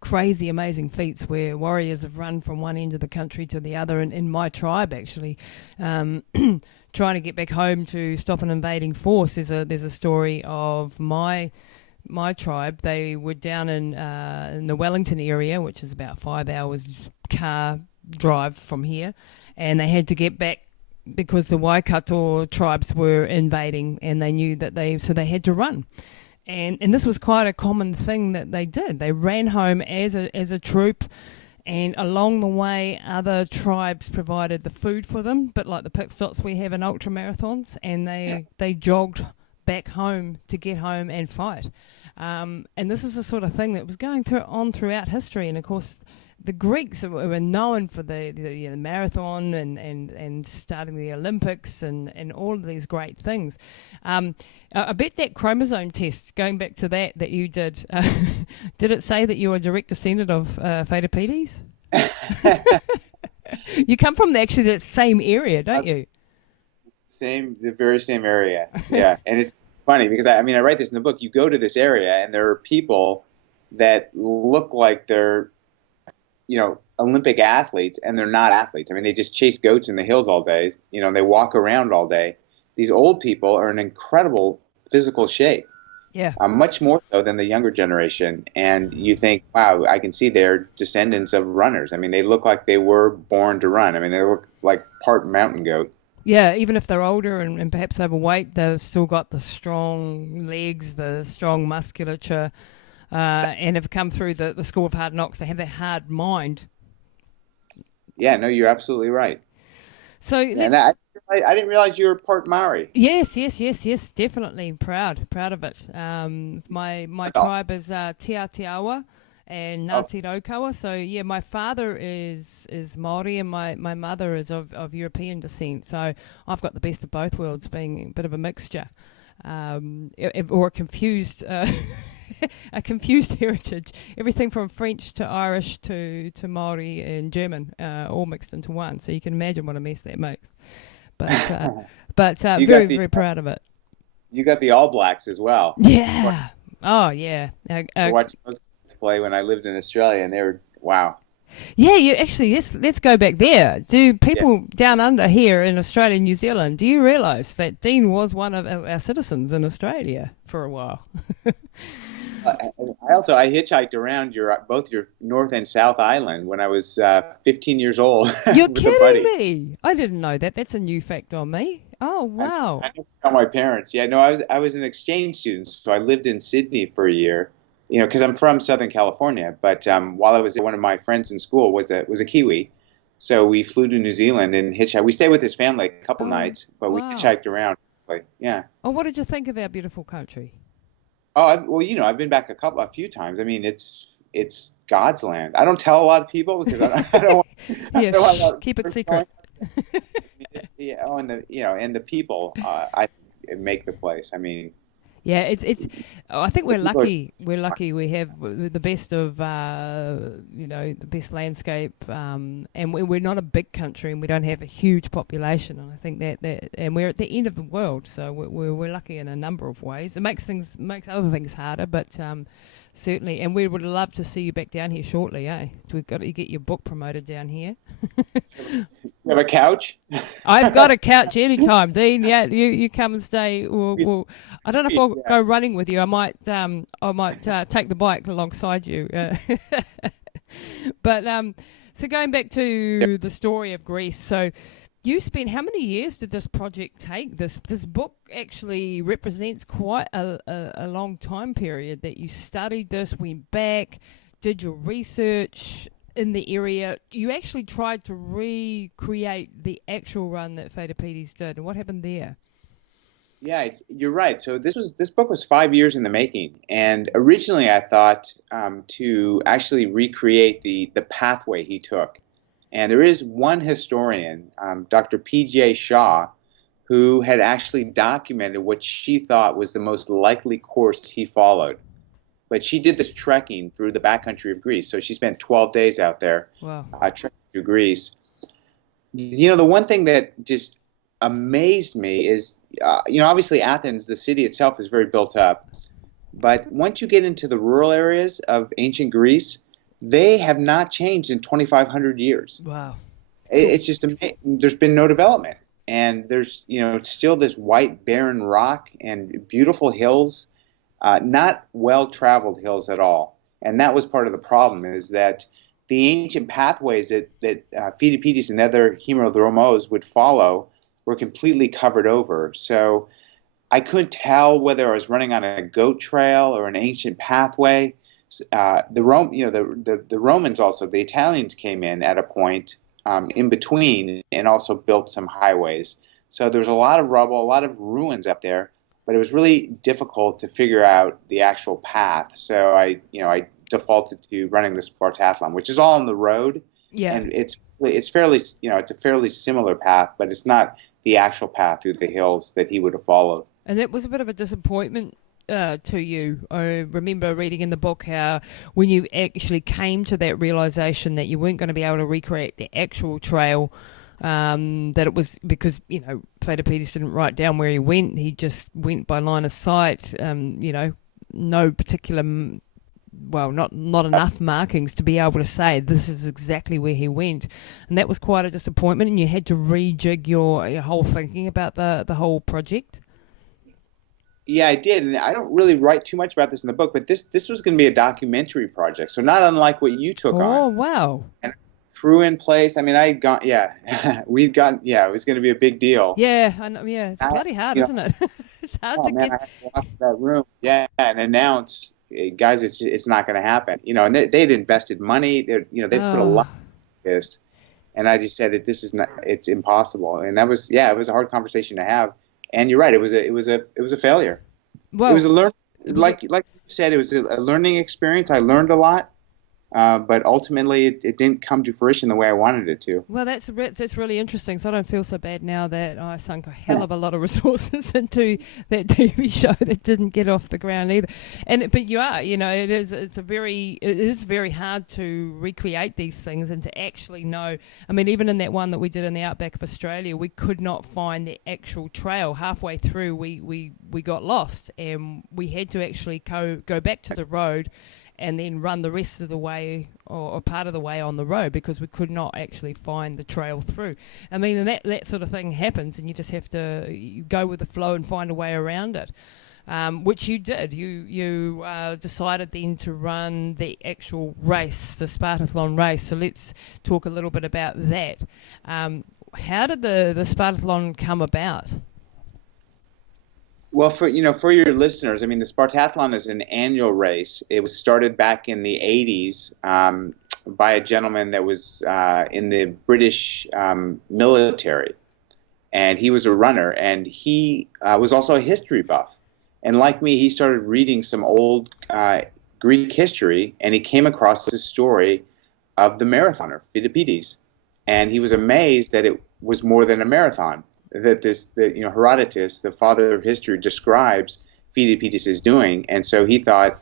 crazy, amazing feats where warriors have run from one end of the country to the other. And in my tribe, actually, trying to get back home to stop an invading force, there's a story of my tribe. They were down in the Wellington area, which is about 5 hours car drive from here, and they had to get back because the Waikato tribes were invading, and they knew that so they had to run. And this was quite a common thing that they did. They ran home as a troop, and along the way, other tribes provided the food for them, but like the pit stops we have in ultra marathons, and they jogged back home to get home and fight. And this is the sort of thing that was going on throughout history, and of course, the Greeks were known for the marathon and starting the Olympics and all of these great things. I bet that chromosome test, going back to that you did, did it say that you were a direct descendant of Fittest? You come from actually that same area, don't you? The very same area, yeah. And it's funny because I write this in the book. You go to this area and there are people that look like they're Olympic athletes, and they're not athletes. I mean, they just chase goats in the hills all day. They walk around all day. These old people are in incredible physical shape. Yeah. Much more so than the younger generation. And you think, wow, I can see they're descendants of runners. I mean, they look like they were born to run. I mean, they look like part mountain goat. Yeah, even if they're older and perhaps overweight, they've still got the strong legs, the strong musculature, and have come through the school of hard knocks. They have that hard mind. Yeah, no, you're absolutely right. So I didn't realize you were part Maori. Yes, definitely proud of it. My tribe is Te Aotearoa and Ngāti Raukawa. So yeah, my father is Māori and my mother is of European descent. So I've got the best of both worlds, being a bit of a mixture, or a confused. A confused heritage, everything from French to Irish to Māori and German, all mixed into one. So you can imagine what a mess that makes. But very proud of it. You got the All Blacks as well. Yeah, Oh, yeah. Watching those guys play when I lived in Australia, and they were, wow. Yeah, you actually, let's go back there. Do Yeah. people down under here in Australia and New Zealand, do you realise that Dean was one of our citizens in Australia for a while? I hitchhiked around both your North and South Island when I was 15 years old You're with a kidding buddy. me. I didn't know that. That's a new fact on me. Oh, wow. I didn't tell my parents. Yeah, no, I was an exchange student, so I lived in Sydney for a year. Because I'm from Southern California. But while I was there, one of my friends in school was a Kiwi, so we flew to New Zealand and hitchhiked. We stayed with his family a couple Oh, nights, but we wow. hitchhiked around. It's like, yeah. Oh, what did you think of our beautiful country? Oh, well, I've been back a few times. I mean, it's God's land. I don't tell a lot of people because I don't want, I Yeah, don't want a lot shh, of keep it rumors secret. going. Yeah, oh, and the people, I think make the place. I mean, Yeah, it's. I think we're people are, lucky. We're lucky. We have the best of, the best landscape, and we're not a big country, and we don't have a huge population. And I think and we're at the end of the world, so we're lucky in a number of ways. It makes other things harder, but certainly. And we would love to see you back down here shortly, eh? We've got to get your book promoted down here. you have a couch. I've got a couch anytime, Dean. Yeah, you come and stay. I don't know if I'll go running with you. I might take the bike alongside you. But so going back to the story of Greece. So you spent, how many years did this project take? This book actually represents quite a long time period that you studied this, went back, did your research in the area. You actually tried to recreate the actual run that Pheidippides did. And what happened there? Yeah, you're right. So this book was 5 years in the making, and originally I thought to actually recreate the pathway he took. And there is one historian, Dr. P.J. Shaw, who had actually documented what she thought was the most likely course he followed. But she did this trekking through the backcountry of Greece. So she spent 12 days out there Wow. trekking through Greece. The one thing that just amazed me is, obviously Athens, the city itself, is very built up. But once you get into the rural areas of ancient Greece, they have not changed in 2,500 years. Wow. It's just amazing. There's been no development. And there's, still this white barren rock and beautiful hills, not well-traveled hills at all. And that was part of the problem, is that the ancient pathways that Pheidippides and other hemerodromos would follow were completely covered over. So I couldn't tell whether I was running on a goat trail or an ancient pathway. The Romans also, the Italians came in at a point in between and also built some highways. So there's a lot of rubble, a lot of ruins up there, but it was really difficult to figure out the actual path. So I defaulted to running the Spartathlon, which is all on the road. Yeah. And it's fairly, it's a fairly similar path, but it's not the actual path through the hills that he would have followed. And that was a bit of a disappointment to you. I remember reading in the book how when you actually came to that realization that you weren't going to be able to recreate the actual trail, that it was because, Pheidippides didn't write down where he went. He just went by line of sight, no particular, not enough markings to be able to say this is exactly where he went. And that was quite a disappointment, and you had to rejig your whole thinking about the whole project. Yeah, I did, and I don't really write too much about this in the book, but this was going to be a documentary project, so not unlike what you took on. Oh, wow. And crew in place. I mean, it was going to be a big deal. Yeah, I know, yeah, it's bloody hard, isn't it? It's hard to man, get. I had to walk to that room, and announce, guys, it's not going to happen. And they'd invested money. They'd put a lot into this, and I just said it's impossible. And that was, it was a hard conversation to have. And you're right, it was a failure. Well, it was a like you said, it was a learning experience. I learned a lot. but ultimately it didn't come to fruition the way I wanted it to. Well, that's really interesting. So I don't feel so bad now that I sunk a hell of a lot of resources into that TV show that didn't get off the ground either. But you are, it is very hard to recreate these things and to actually know. I mean, even in that one that we did in the outback of Australia, we could not find the actual trail. Halfway through, we got lost, and we had to actually go back to the road and then run the rest of the way or part of the way on the road because we could not actually find the trail through. I mean, and that sort of thing happens, and you just have to go with the flow and find a way around it, which you did. You decided then to run the actual race, the Spartathlon race. So let's talk a little bit about that. How did the Spartathlon come about? Well, for your listeners, I mean, the Spartathlon is an annual race. It was started back in the 80s by a gentleman that was in the British military, and he was a runner, and he was also a history buff. And like me, he started reading some old Greek history, and he came across this story of the marathoner, Phidippides, and he was amazed that it was more than a marathon. That Herodotus, the father of history, describes Phidippides as doing, and so he thought,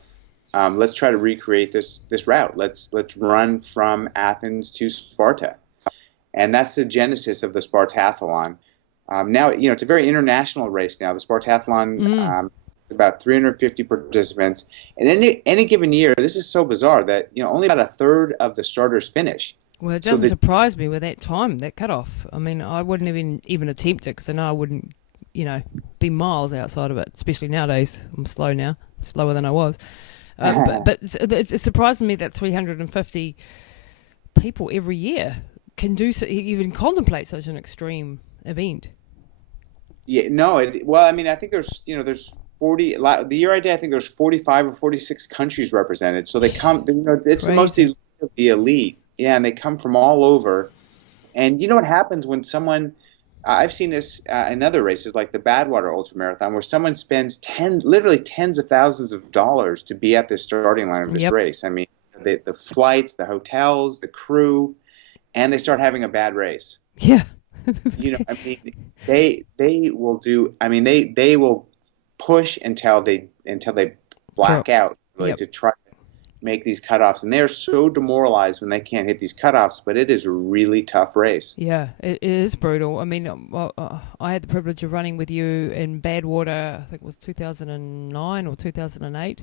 let's try to recreate this route. Let's run from Athens to Sparta, and that's the genesis of the Spartathlon. Now, it's a very international race now. The Spartathlon, about 350 participants, and any given year, this is so bizarre that only about a third of the starters finish. Well, it doesn't surprise me with that time, that cutoff. I mean, I wouldn't even attempt it because I know I wouldn't, be miles outside of it. Especially nowadays, I'm slow now, slower than I was. But it surprises me that 350 people every year can even contemplate such an extreme event. Yeah, no. Well, I mean, I think there's 40. The year I did, I think there's 45 or 46 countries represented. So they come. It's mostly the elite. Yeah, and they come from all over. And you know what happens when someone, I've seen this in other races like the Badwater ultramarathon, where someone spends literally tens of thousands of dollars to be at the starting line of this race. I mean, the flights, the hotels, the crew, and they start having a bad race. Yeah. I mean, they will do. I mean, they will push until they black out, really, to try to make these cutoffs, and they're so demoralized when they can't hit these cutoffs. But it is a really tough race. Yeah, it is brutal. I mean, I had the privilege of running with you in Badwater. I think it was 2009 or 2008,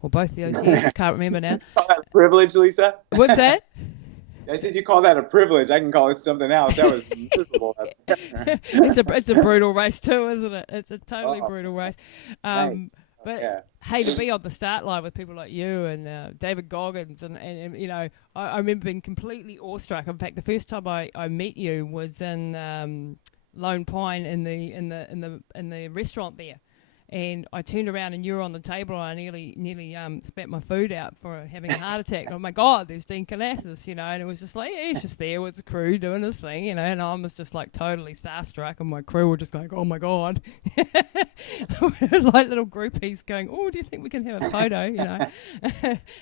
or both of those years. I can't remember now. Call that a privilege, Lisa? What's that? I said you call that a privilege. I can call it something else. That was miserable. It's a brutal race too, isn't it? It's a totally brutal race. Nice. But hey, to be on the start line with people like you and David Goggins and I remember being completely awestruck. In fact, the first time I met you was in Lone Pine in the restaurant there. And I turned around and you were on the table and I nearly spat my food out for having a heart attack. Oh my God, there's Dean Karnazes, and it was just like, he's just there with the crew doing his thing, and I was just like totally starstruck, and my crew were just like, oh my God. Like little groupies going, oh, do you think we can have a photo,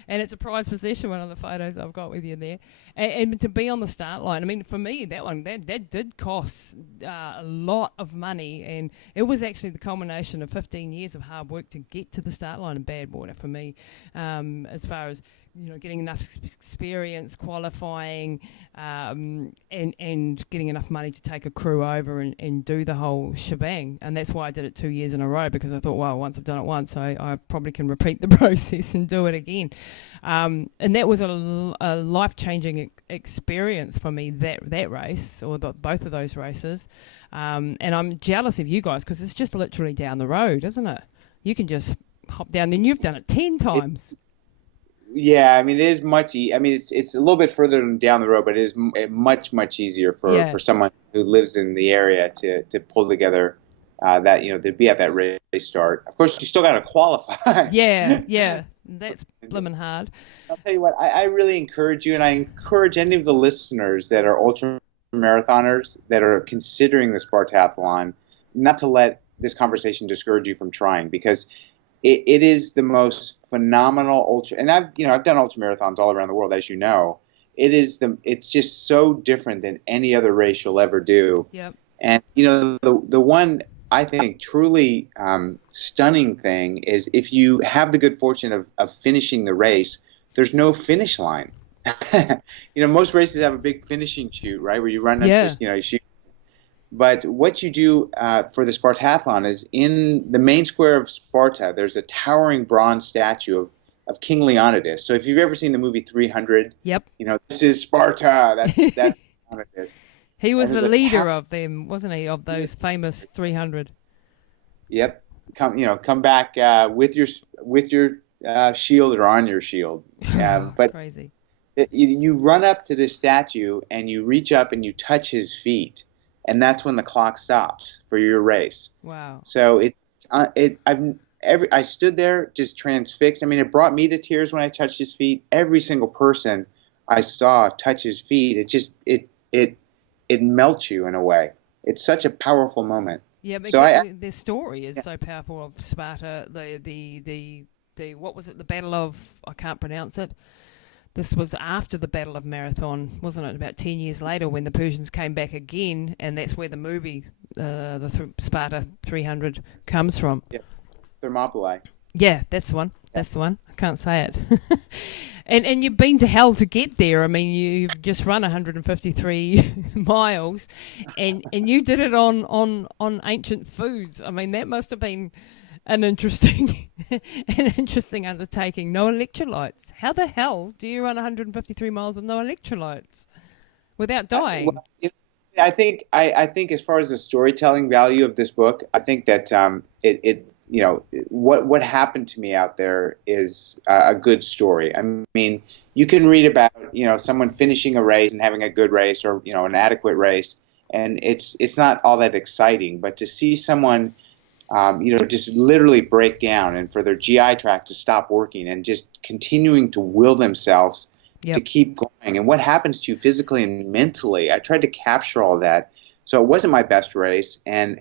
And it's a prized possession, one of the photos I've got with you there. And to be on the start line, I mean, for me, that did cost a lot of money, and it was actually the culmination of 15 years of hard work to get to the start line in Badwater for me, as far as getting enough experience, qualifying, and getting enough money to take a crew over and do the whole shebang. And that's why I did it 2 years in a row, because I thought, well, once I've done it once, I probably can repeat the process and do it again. And that was a life-changing experience for me, that race, or both of those races. And I'm jealous of you guys because it's just literally down the road, isn't it? You can just hop down. Then you've done it 10 times. Yeah, I mean, it is much. I mean, it's a little bit further down the road, but it is much easier for someone who lives in the area to pull together to be at that race start. Of course, you still got to qualify. Yeah, that's blimmin' hard. I'll tell you what, I really encourage you, and I encourage any of the listeners that are ultra marathoners that are considering the Spartathlon, not to let this conversation discourage you from trying, because it is the most phenomenal ultra, and I've done ultra marathons all around the world, as you know. It's just so different than any other race you'll ever do. Yep. And the one I think truly stunning thing is if you have the good fortune of finishing the race, there's no finish line. Most races have a big finishing chute, right, where you run, Yeah. you shoot. But what you do for the Spartathlon is in the main square of Sparta, there's a towering bronze statue of King Leonidas. So if you've ever seen the movie 300, Yep. This is Sparta. That's Leonidas. He was And the there's leader of them, wasn't he? Of those famous 300. Yep. Come back with your shield or on your shield. But Crazy. you run up to this statue and you reach up and you touch his feet, and that's when the clock stops for your race. Wow. So I stood there just transfixed. I mean, it brought me to tears when I touched his feet. Every single person I saw touch his feet, it melts you in a way. It's such a powerful moment. Yeah, but So their story is so powerful of Sparta. The what was it? The Battle of, I can't pronounce it. This was after the Battle of Marathon, wasn't it? About 10 years later, when the Persians came back again, and that's where the movie, Sparta 300, comes from. Yeah, Thermopylae. Yeah, that's the one. That's the one. I can't say it. and you've been to hell to get there. I mean, you've just run 153 miles, and you did it on ancient foods. I mean, that must have been an interesting undertaking. No electrolytes. How the hell do you run 153 miles with no electrolytes without dying? I think as far as the storytelling value of this book, I think that what happened to me out there is a good story. I mean, you can read about someone finishing a race and having a good race, or an adequate race, and it's not all that exciting. But to see someone just literally break down, and for their GI tract to stop working, and just continuing to will themselves to keep going, and what happens to you physically and mentally. I tried to capture all that. So it wasn't my best race, and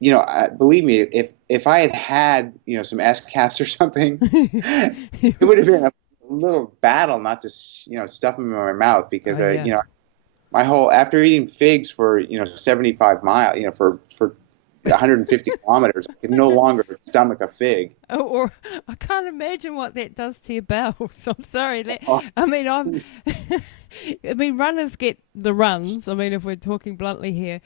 believe me, if I had some S-caps or something, it would have been a little battle not to stuff them in my mouth, because my whole, after eating figs for 75 miles, for 150 kilometers, I could no longer stomach a fig. Oh, or I can't imagine what that does to your bowels. I'm sorry. I mean, runners get the runs. I mean, if we're talking bluntly here,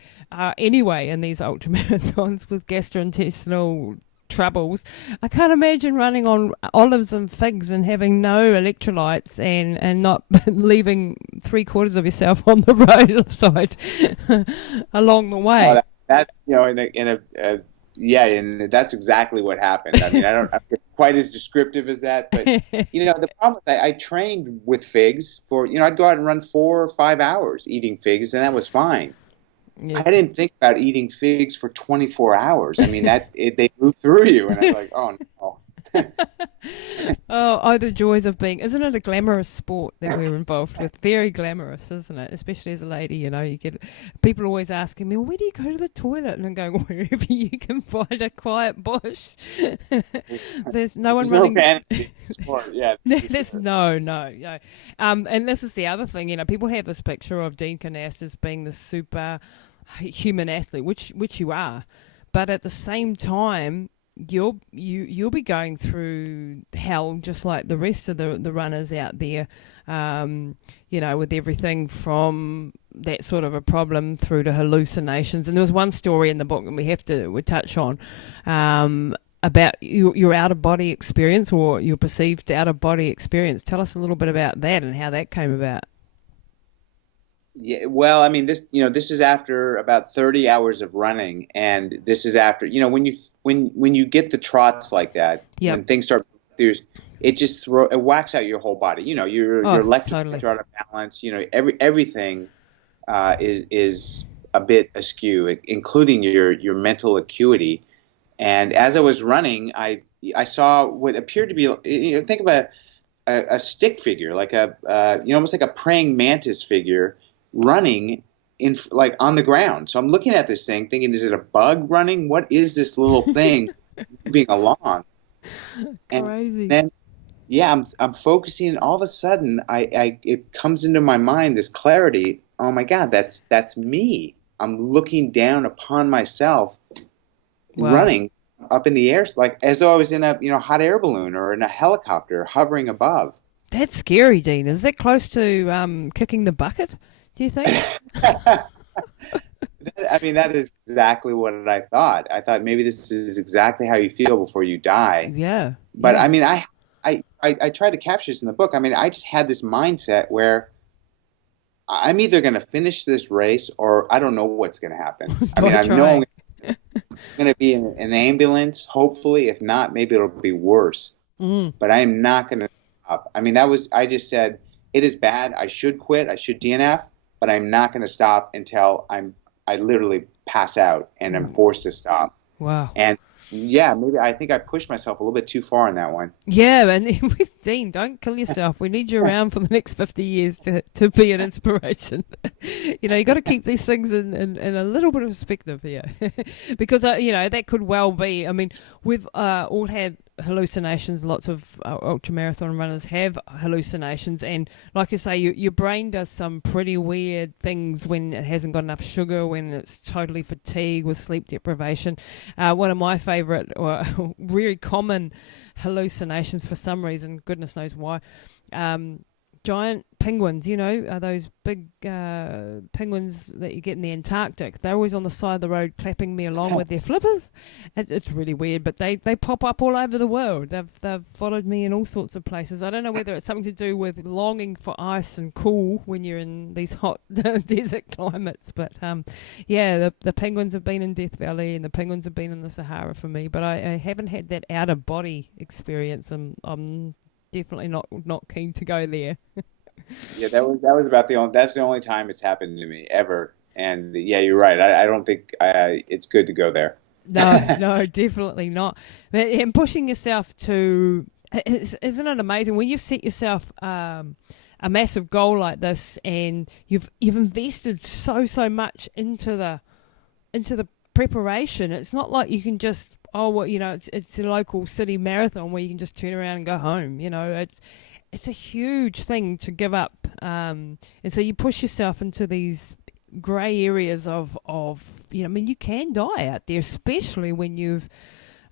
anyway, in these ultramarathons with gastrointestinal troubles, I can't imagine running on olives and figs and having no electrolytes and not leaving 3/4 of yourself on the roadside along the way. Oh, and that's exactly what happened. I mean, I'm not quite as descriptive as that, but the problem is I trained with figs for I'd go out and run 4 or 5 hours eating figs, and that was fine. Yes. I didn't think about eating figs for 24 hours. I mean, they move through you, and I'm like, oh no. Oh, the joys of being, isn't it a glamorous sport that we're involved with? Very glamorous, isn't it? Especially as a lady, you get people always asking me, well, where do you go to the toilet? And I'm going, wherever you can find a quiet bush. There's no one running. No vanity sport, yeah. There's no. And this is the other thing, people have this picture of Dean Karnazes being the super human athlete, which you are, but at the same time, you'll be going through hell just like the rest of the runners out there, with everything from that sort of a problem through to hallucinations. And there was one story in the book that we touch on about your out-of-body experience, or your perceived out-of-body experience. Tell us a little bit about that and how that came about. Yeah, well, I mean, this is after about 30 hours of running, and this is after, when you get the trots like that, when things start, it whacks out your whole body. Your electric are out of balance. Everything is a bit askew, including your mental acuity. And as I was running, I saw what appeared to be, think about a stick figure, like almost like a praying mantis figure, running on the ground. So I'm looking at this thing thinking, is it a bug running? What is this little thing moving along? And Crazy. then, yeah, I'm focusing, and all of a sudden, it comes into my mind, this clarity. Oh my God, that's me. I'm looking down upon myself, Wow. running up in the air, like as though I was in a hot air balloon or in a helicopter hovering above. That's scary, Dean. Is that close to kicking the bucket, do you think? I mean, that is exactly what I thought. I thought maybe this is exactly how you feel before you die. Yeah, But yeah. I mean, I tried to capture this in the book. I mean, I just had this mindset where I'm either going to finish this race or I don't know what's going to happen. I mean, Gotta I know try. I'm going to be in an ambulance, hopefully. If not, maybe it'll be worse. Mm. But I am not going to stop. I mean, I just said, it is bad. I should quit. I should DNF, but I'm not going to stop until I literally pass out and I'm forced to stop. Wow. And yeah, maybe I think I pushed myself a little bit too far on that one. Yeah, and Dean, don't kill yourself. We need you around for the next 50 years to be an inspiration. You know, you got to keep these things in a little bit of perspective here. Because, that could well be. I mean, we've all had hallucinations. Lots of ultramarathon runners have hallucinations. And like you say, your brain does some pretty weird things when it hasn't got enough sugar, when it's totally fatigued with sleep deprivation. One of my favourite or very common hallucinations for some reason, goodness knows why. Giant penguins, those big penguins that you get in the Antarctic. They're always on the side of the road clapping me along with their flippers. It's really weird, but they pop up all over the world. They've followed me in all sorts of places. I don't know whether it's something to do with longing for ice and cool when you're in these hot desert climates. But the penguins have been in Death Valley and the penguins have been in the Sahara for me. But I haven't had that out of body experience. I'm definitely not keen to go there. Yeah, that was about that's the only time it's happened to me ever. And yeah, you're right. I don't think it's good to go there. No, definitely not. And pushing yourself to, isn't it amazing when you've set yourself a massive goal like this, and you've invested so much into the preparation. It's not like you can just it's a local city marathon where you can just turn around and go home. It's a huge thing to give up, and so you push yourself into these grey areas of I mean, you can die out there, especially when you've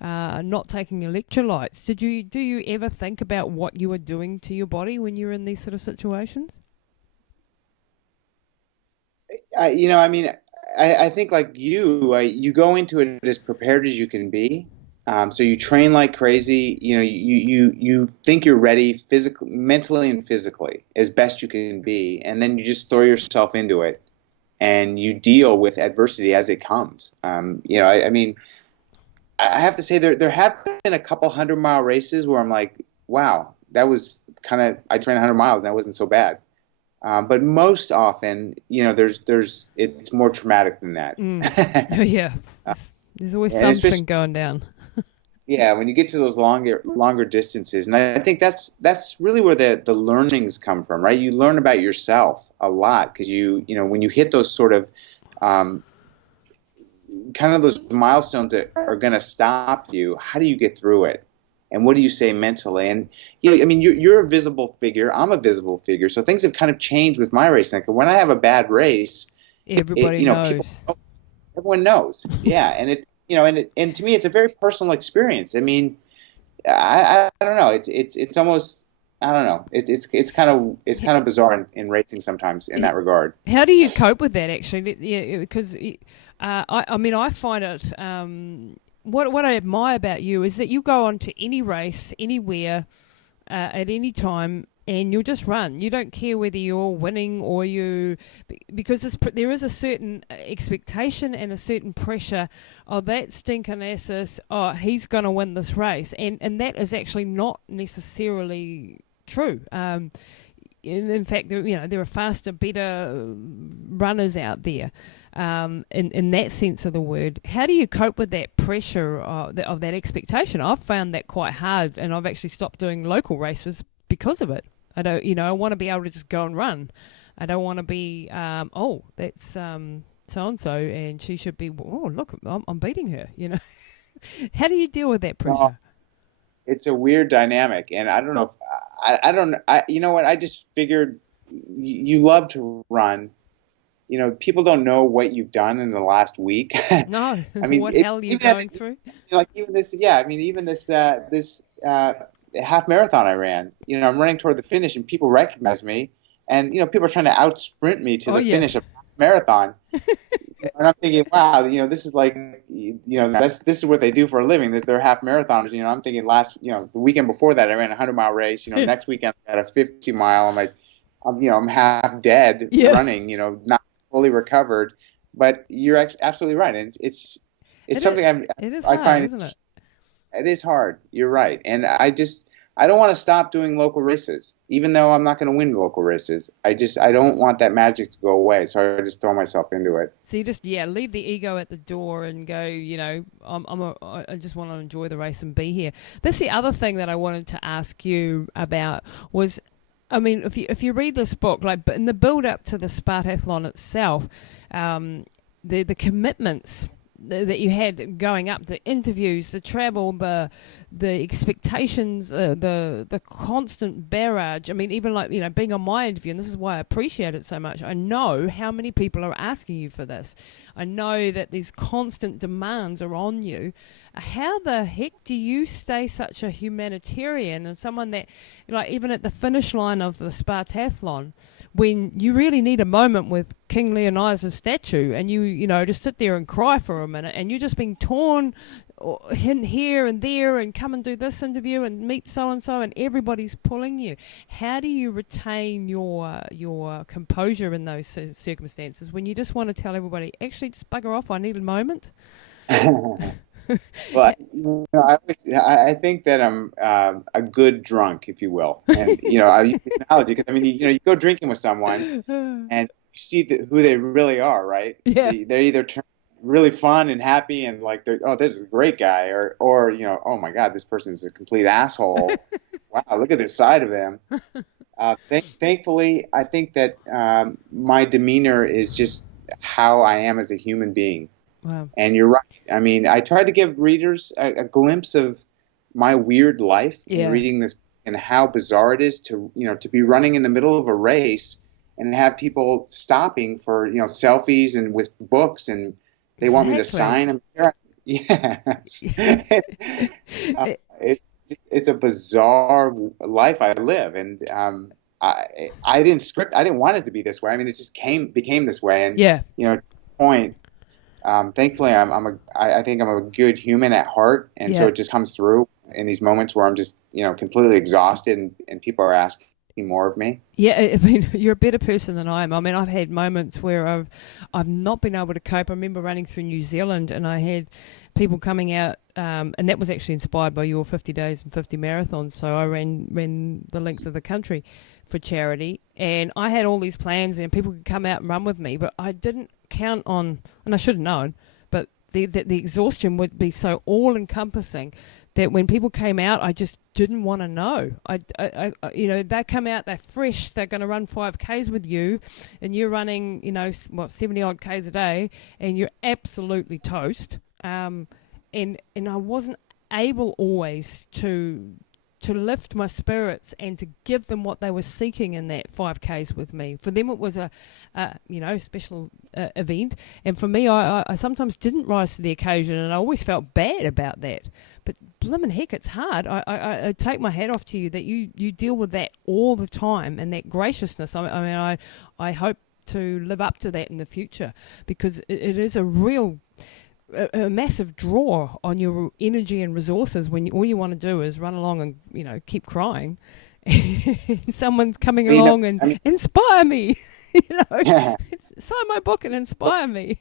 not taking electrolytes. Do you ever think about what you are doing to your body when you're in these sort of situations? I mean, I think like you go into it as prepared as you can be. So you train like crazy. You think you're ready physically, mentally, and physically as best you can be, and then you just throw yourself into it, and you deal with adversity as it comes. I mean, I have to say there have been a couple 100-mile races where I'm like, wow, that was I trained 100 miles and that wasn't so bad. But most often, it's more traumatic than that. Yeah, there's always And something going down. yeah, when you get to those longer distances, and I think that's really where the learnings come from, right? You learn about yourself a lot because when you hit those sort of kind of those milestones that are going to stop you, how do you get through it? And what do you say mentally? And I mean, you're a visible figure. I'm a visible figure. So things have kind of changed with my racing. Like when I have a bad race, Everybody knows. Everyone knows. Yeah, and and to me, it's a very personal experience. I mean, I don't know. It's almost, I don't know. It's kind of bizarre in racing sometimes in that regard. How do you cope with that, actually? Yeah, because I mean, I find it. What I admire about you is that you go on to any race, anywhere, at any time, and you'll just run. You don't care whether you're winning or because there is a certain expectation and a certain pressure. Oh, that's Dean Karnazes. Oh, he's going to win this race, and that is actually not necessarily true. In fact, there are faster, better runners out there. In that sense of the word, how do you cope with that pressure of that expectation? I've found that quite hard, and I've actually stopped doing local races because of it. I don't, I want to be able to just go and run. I don't want to be, that's so and so, and she should be. Oh, look, I'm beating her. How do you deal with that pressure? it's a weird dynamic, and I don't know if I don't you know what, I just figured you love to run. People don't know what you've done in the last week. No, I mean, what hell are you going through? like even this, yeah. I mean, even this half marathon I ran. I'm running toward the finish, and people recognize me, and people are trying to out sprint me to the finish of the marathon. And I'm thinking, wow, this is like, this is what they do for a living. They're half marathoners. I'm thinking the weekend before that, I ran a 100-mile race. Next weekend I had a 50-mile. I'm like, I'm half dead running. Not fully recovered. But you're absolutely right, and it's something I find, isn't it? It is hard. You're right, and I don't want to stop doing local races, even though I'm not going to win local races. I don't want that magic to go away, so I just throw myself into it. So you just leave the ego at the door and go. I just want to enjoy the race and be here. That's the other thing that I wanted to ask you about was, I mean, if you read this book, like in the build up to the Spartathlon itself, the commitments that you had going up, the interviews, the travel, the expectations, the constant barrage. I mean, even like, being on my interview, and this is why I appreciate it so much. I know how many people are asking you for this. I know that these constant demands are on you. How the heck do you stay such a humanitarian and someone that, like, even at the finish line of the Spartathlon, when you really need a moment with King Leonidas' statue, and you just sit there and cry for a minute, and you're just being torn here and there, and come and do this interview and meet so and so, and everybody's pulling you. How do you retain your composure in those circumstances when you just want to tell everybody, actually, just bugger off, I need a moment? Well, I think that I'm a good drunk, if you will. And I use the analogy because you go drinking with someone and you see who they really are, right? Yeah. They're either really fun and happy and like, this is a great guy, or oh my God, this person's a complete asshole. Wow, look at this side of them. Thankfully, I think that my demeanor is just how I am as a human being. Wow. And you're right. I mean, I tried to give readers a glimpse of my weird life in reading this, and how bizarre it is to be running in the middle of a race and have people stopping for selfies and with books, and they want me to sign them. Yes. It's a bizarre life I live, and I didn't want it to be this way. I mean, it just became this way, and to the point. Thankfully, I think I'm a good human at heart, and so it just comes through in these moments where I'm just completely exhausted, and people are asking more of me. Yeah, I mean, you're a better person than I am. I mean, I've had moments where I've not been able to cope. I remember running through New Zealand, and I had people coming out, and that was actually inspired by your 50 days and 50 marathons. So I ran the length of the country for charity, and I had all these plans and people could come out and run with me, but I didn't count on, and I should have known, but the exhaustion would be so all-encompassing that when people came out, I just didn't want to know. They come out, they're fresh, they're going to run 5Ks with you, and you're running, 70-odd Ks a day, and you're absolutely toast. And I wasn't able always to lift my spirits and to give them what they were seeking in that 5Ks with me. For them, it was a special event, and for me, I sometimes didn't rise to the occasion, and I always felt bad about that. But blimmin' heck, it's hard. I take my hat off to you that you deal with that all the time, and that graciousness. I hope to live up to that in the future, because it is a real a massive draw on your energy and resources when all you want to do is run along and keep crying. Someone's coming along and inspire me. Sign my book and inspire me.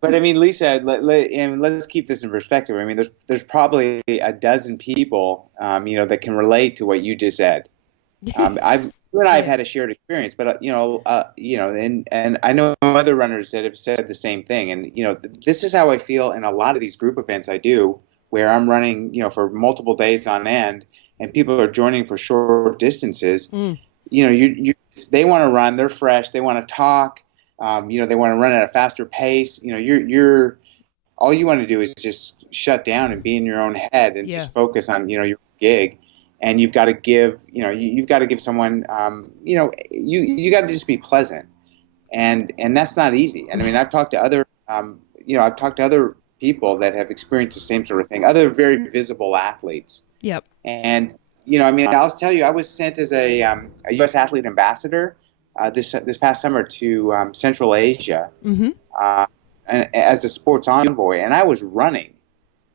But I mean, Lisa, let's keep this in perspective. I mean, there's probably a dozen people that can relate to what you just said. You and I have had a shared experience, but and I know other runners that have said the same thing. And this is how I feel in a lot of these group events I do, where I'm running for multiple days on end, and people are joining for short distances. They want to run, they're fresh, they want to talk, they want to run at a faster pace. You're all you want to do is just shut down and be in your own head and just focus on, your gig. And you've got to give, you've got to give someone, you got to just be pleasant. And that's not easy. And I mean, I've talked to other, people that have experienced the same sort of thing, other very visible athletes. Yep. And, I mean, I'll tell you, I was sent as a U.S. athlete ambassador this past summer to Central Asia as a sports envoy, and I was running.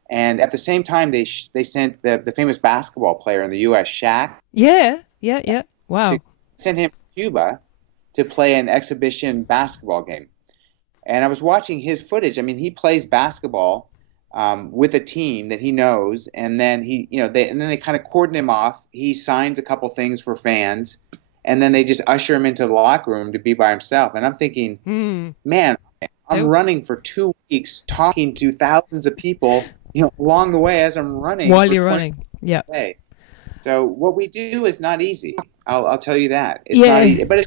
And at the same time, they sent the famous basketball player in the U.S., Shaq. Yeah. Wow. To send him to Cuba to play an exhibition basketball game. And I was watching his footage. I mean, he plays basketball with a team that he knows, and then they kind of cordon him off. He signs a couple things for fans, and then they just usher him into the locker room to be by himself. And I'm thinking, man, I'm running for 2 weeks, talking to thousands of people, along the way as I'm running. While you're running, yeah. So what we do is not easy. I'll tell you that. It's not easy, but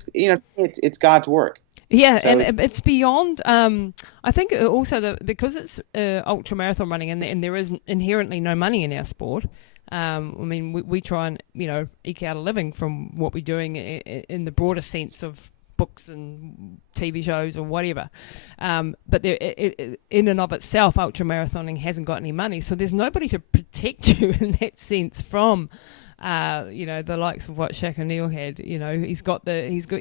it's God's work. Yeah, so, and it's beyond. I think also because it's ultra marathon running, and there is inherently no money in our sport. I mean, we try and eke out a living from what we're doing in the broader sense of books and TV shows or whatever. But in and of itself, ultra marathoning hasn't got any money, so there's nobody to protect you in that sense from. The likes of what Shaq O'Neal had. He's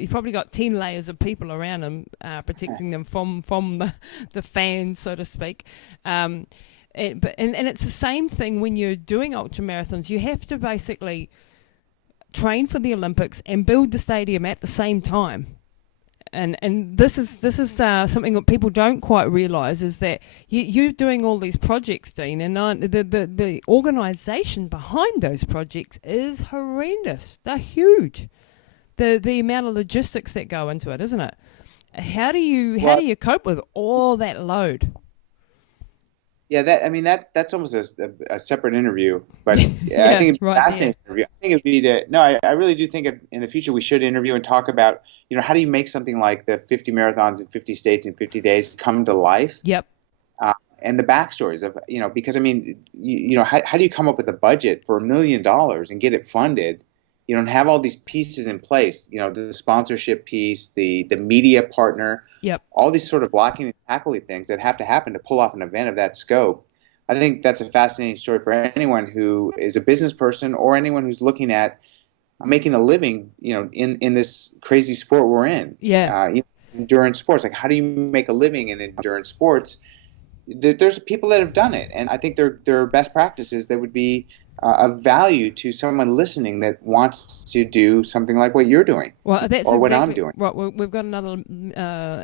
probably got 10 layers of people around him protecting them from the fans, so to speak. And it's the same thing when you're doing ultra marathons. You have to basically train for the Olympics and build the stadium at the same time. And this is something that people don't quite realise, is that you're doing all these projects, Dean, and the organisation behind those projects is horrendous. They're huge. The amount of logistics that go into it, isn't it? How do you cope with all that load? Yeah, that's almost a separate interview, but I think it'd be a fascinating interview. I think it'd be I really do think in the future we should interview and talk about, how do you make something like the 50 marathons in 50 states in 50 days come to life? Yep. And the backstories of, because I mean, how do you come up with a budget for $1 million and get it funded? And have all these pieces in place, the sponsorship piece, the media partner, all these sort of blocking and tackling things that have to happen to pull off an event of that scope. I think that's a fascinating story for anyone who is a business person or anyone who's looking at making a living, in this crazy sport we're in. Yeah. Endurance sports. Like, how do you make a living in endurance sports? There's people that have done it, and I think there are best practices that would be of value to someone listening that wants to do something like what you're doing, well, that's or what I'm doing. Right, we've got another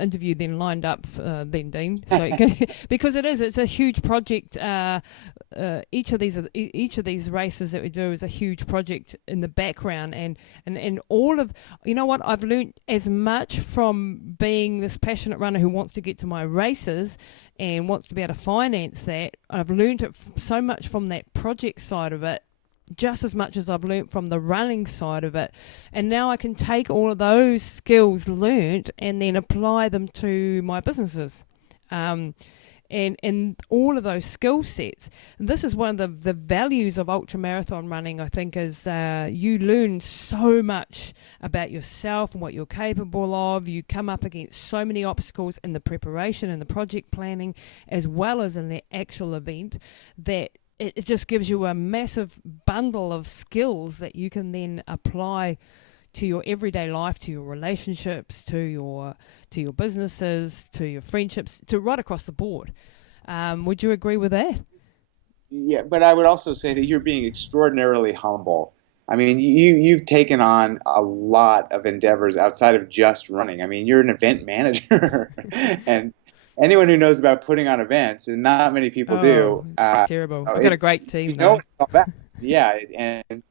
interview then lined up, Dean. So because it's a huge project. Each of these races that we do is a huge project in the background, and all of what I've learned as much from being this passionate runner who wants to get to my races and wants to be able to finance that. I've learned it so much from that project side of it, just as much as I've learnt from the running side of it. And now I can take all of those skills learnt and then apply them to my businesses. And all of those skill sets. And this is one of the values of ultramarathon running, I think, is you learn so much about yourself and what you're capable of. You come up against so many obstacles in the preparation and the project planning, as well as in the actual event, that it just gives you a massive bundle of skills that you can then apply to your everyday life, to your relationships, to your businesses, to your friendships, to right across the board. Would you agree with that? Yeah, but I would also say that you're being extraordinarily humble. I mean, you've taken on a lot of endeavors outside of just running. I mean, you're an event manager, and anyone who knows about putting on events, and not many people do. It's terrible. I've got a great team. It's all about. Yeah, and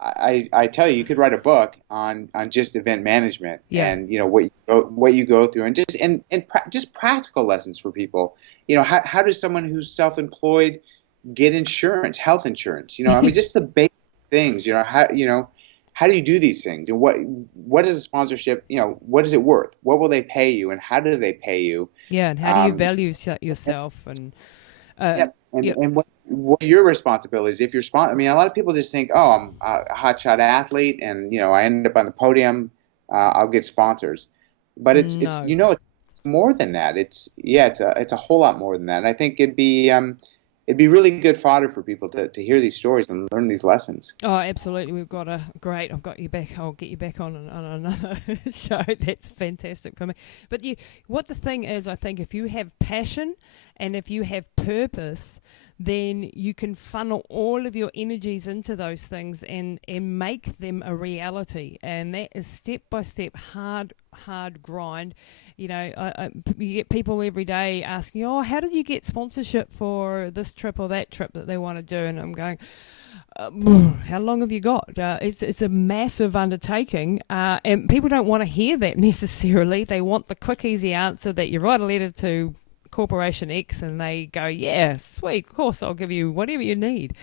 I tell you could write a book on just event management, and what you go through, and just practical lessons for people. How does someone who's self-employed get insurance, health insurance? I mean, just the basic things. How do you do these things, and what is a sponsorship? What is it worth? What will they pay you, and how do they pay you? Yeah, and how do you value yourself and Yep. Yep. And what are your responsibilities? If you're I mean, a lot of people just think, oh, I'm a hotshot athlete, and I end up on the podium, I'll get sponsors. But it's No. it's more than that. It's a whole lot more than that. And I think it'd be really good fodder for people to hear these stories and learn these lessons. Oh, absolutely. We've got I've got you back. I'll get you back on another show. That's fantastic for me. But what the thing is, I think if you have passion and if you have purpose, then you can funnel all of your energies into those things and make them a reality. And that is step by step, hard grind. You get people every day asking, oh, how did you get sponsorship for this trip or that trip that they want to do? And I'm going, how long have you got? It's a massive undertaking, and people don't want to hear that necessarily. They want the quick, easy answer that you write a letter to Corporation X and they go, yeah, sweet, of course, I'll give you whatever you need.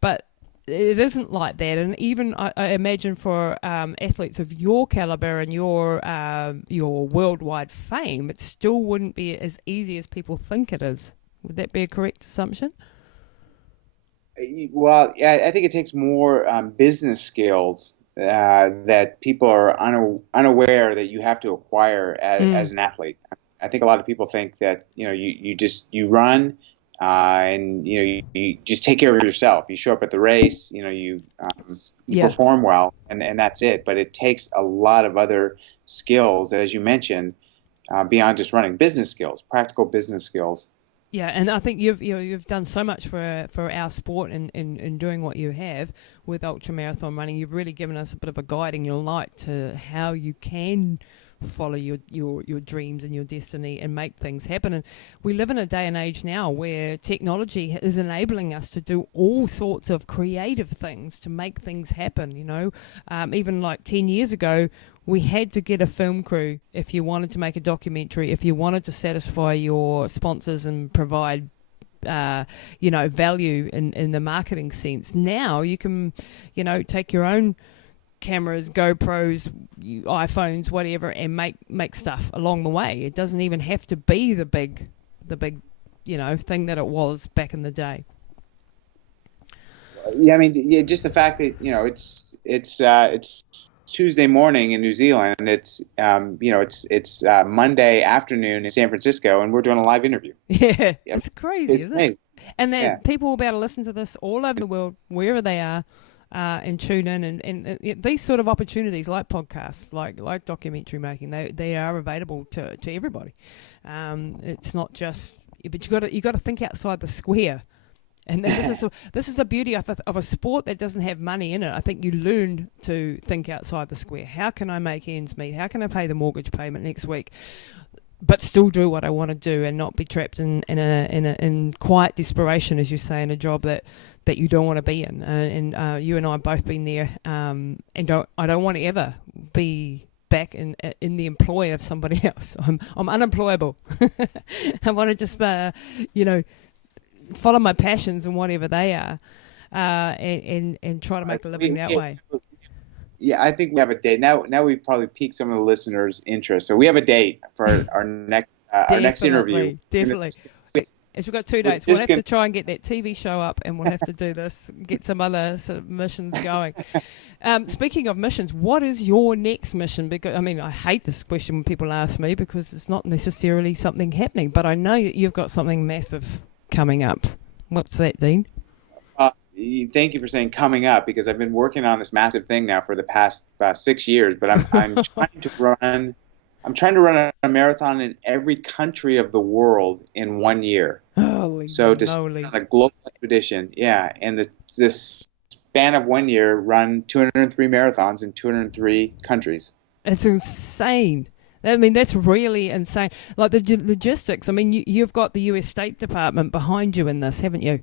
But it isn't like that. And even I imagine for athletes of your caliber and your worldwide fame, it still wouldn't be as easy as people think it is. Would that be a correct assumption? Well, yeah, I think it takes more business skills that people are unaware that you have to acquire as an athlete. I think a lot of people think that you run and you just take care of yourself. You show up at the race, you perform well, and that's it. But it takes a lot of other skills, as you mentioned, beyond just running. Business skills, practical business skills. Yeah, and I think you've done so much for our sport in doing what you have with ultramarathon running. You've really given us a bit of a guiding light to how you can follow your dreams and your destiny and make things happen. And we live in a day and age now where technology is enabling us to do all sorts of creative things to make things happen. Even like 10 years ago, we had to get a film crew if you wanted to make a documentary, if you wanted to satisfy your sponsors and provide value in the marketing sense. Now you can take your own cameras, GoPros, iPhones, whatever, and make stuff along the way. It doesn't even have to be the big thing that it was back in the day. Yeah, I mean, just the fact that it's Tuesday morning in New Zealand. It's Monday afternoon in San Francisco, and we're doing a live interview. Yeah, it's crazy, isn't it? And then people will be able to listen to this all over the world, wherever they are. And tune in and these sort of opportunities like podcasts, like documentary making, they are available to everybody. It's not just, but you got to think outside the square, and this is the beauty of a sport that doesn't have money in it. I think you learn to think outside the square. How can I make ends meet? How can I pay the mortgage payment next week, but still do what I want to do and not be trapped in quiet desperation, as you say, in a job that you don't want to be in. And you and I have both been there. And I don't want to ever be back in the employ of somebody else. I'm unemployable. I want to just follow my passions and whatever they are, and try to make a living that way. Yeah, I think we have a date now. We've probably piqued some of the listeners' interest, so we have a date for our next interview. Definitely. We've got 2 dates. We'll have to try and get that TV show up, and we'll have to do this, get some other sort of missions going. Speaking of missions, what is your next mission? Because I hate this question when people ask me because it's not necessarily something happening, but I know that you've got something massive coming up. What's that, Dean? Thank you for saying coming up, because I've been working on this massive thing now for the past 6 years. But I'm trying to run a marathon in every country of the world in 1 year. Holy on a global expedition, and this span of 1 year, run 203 marathons in 203 countries. It's insane. That's really insane. Like the logistics. You've got the US State Department behind you in this, haven't you?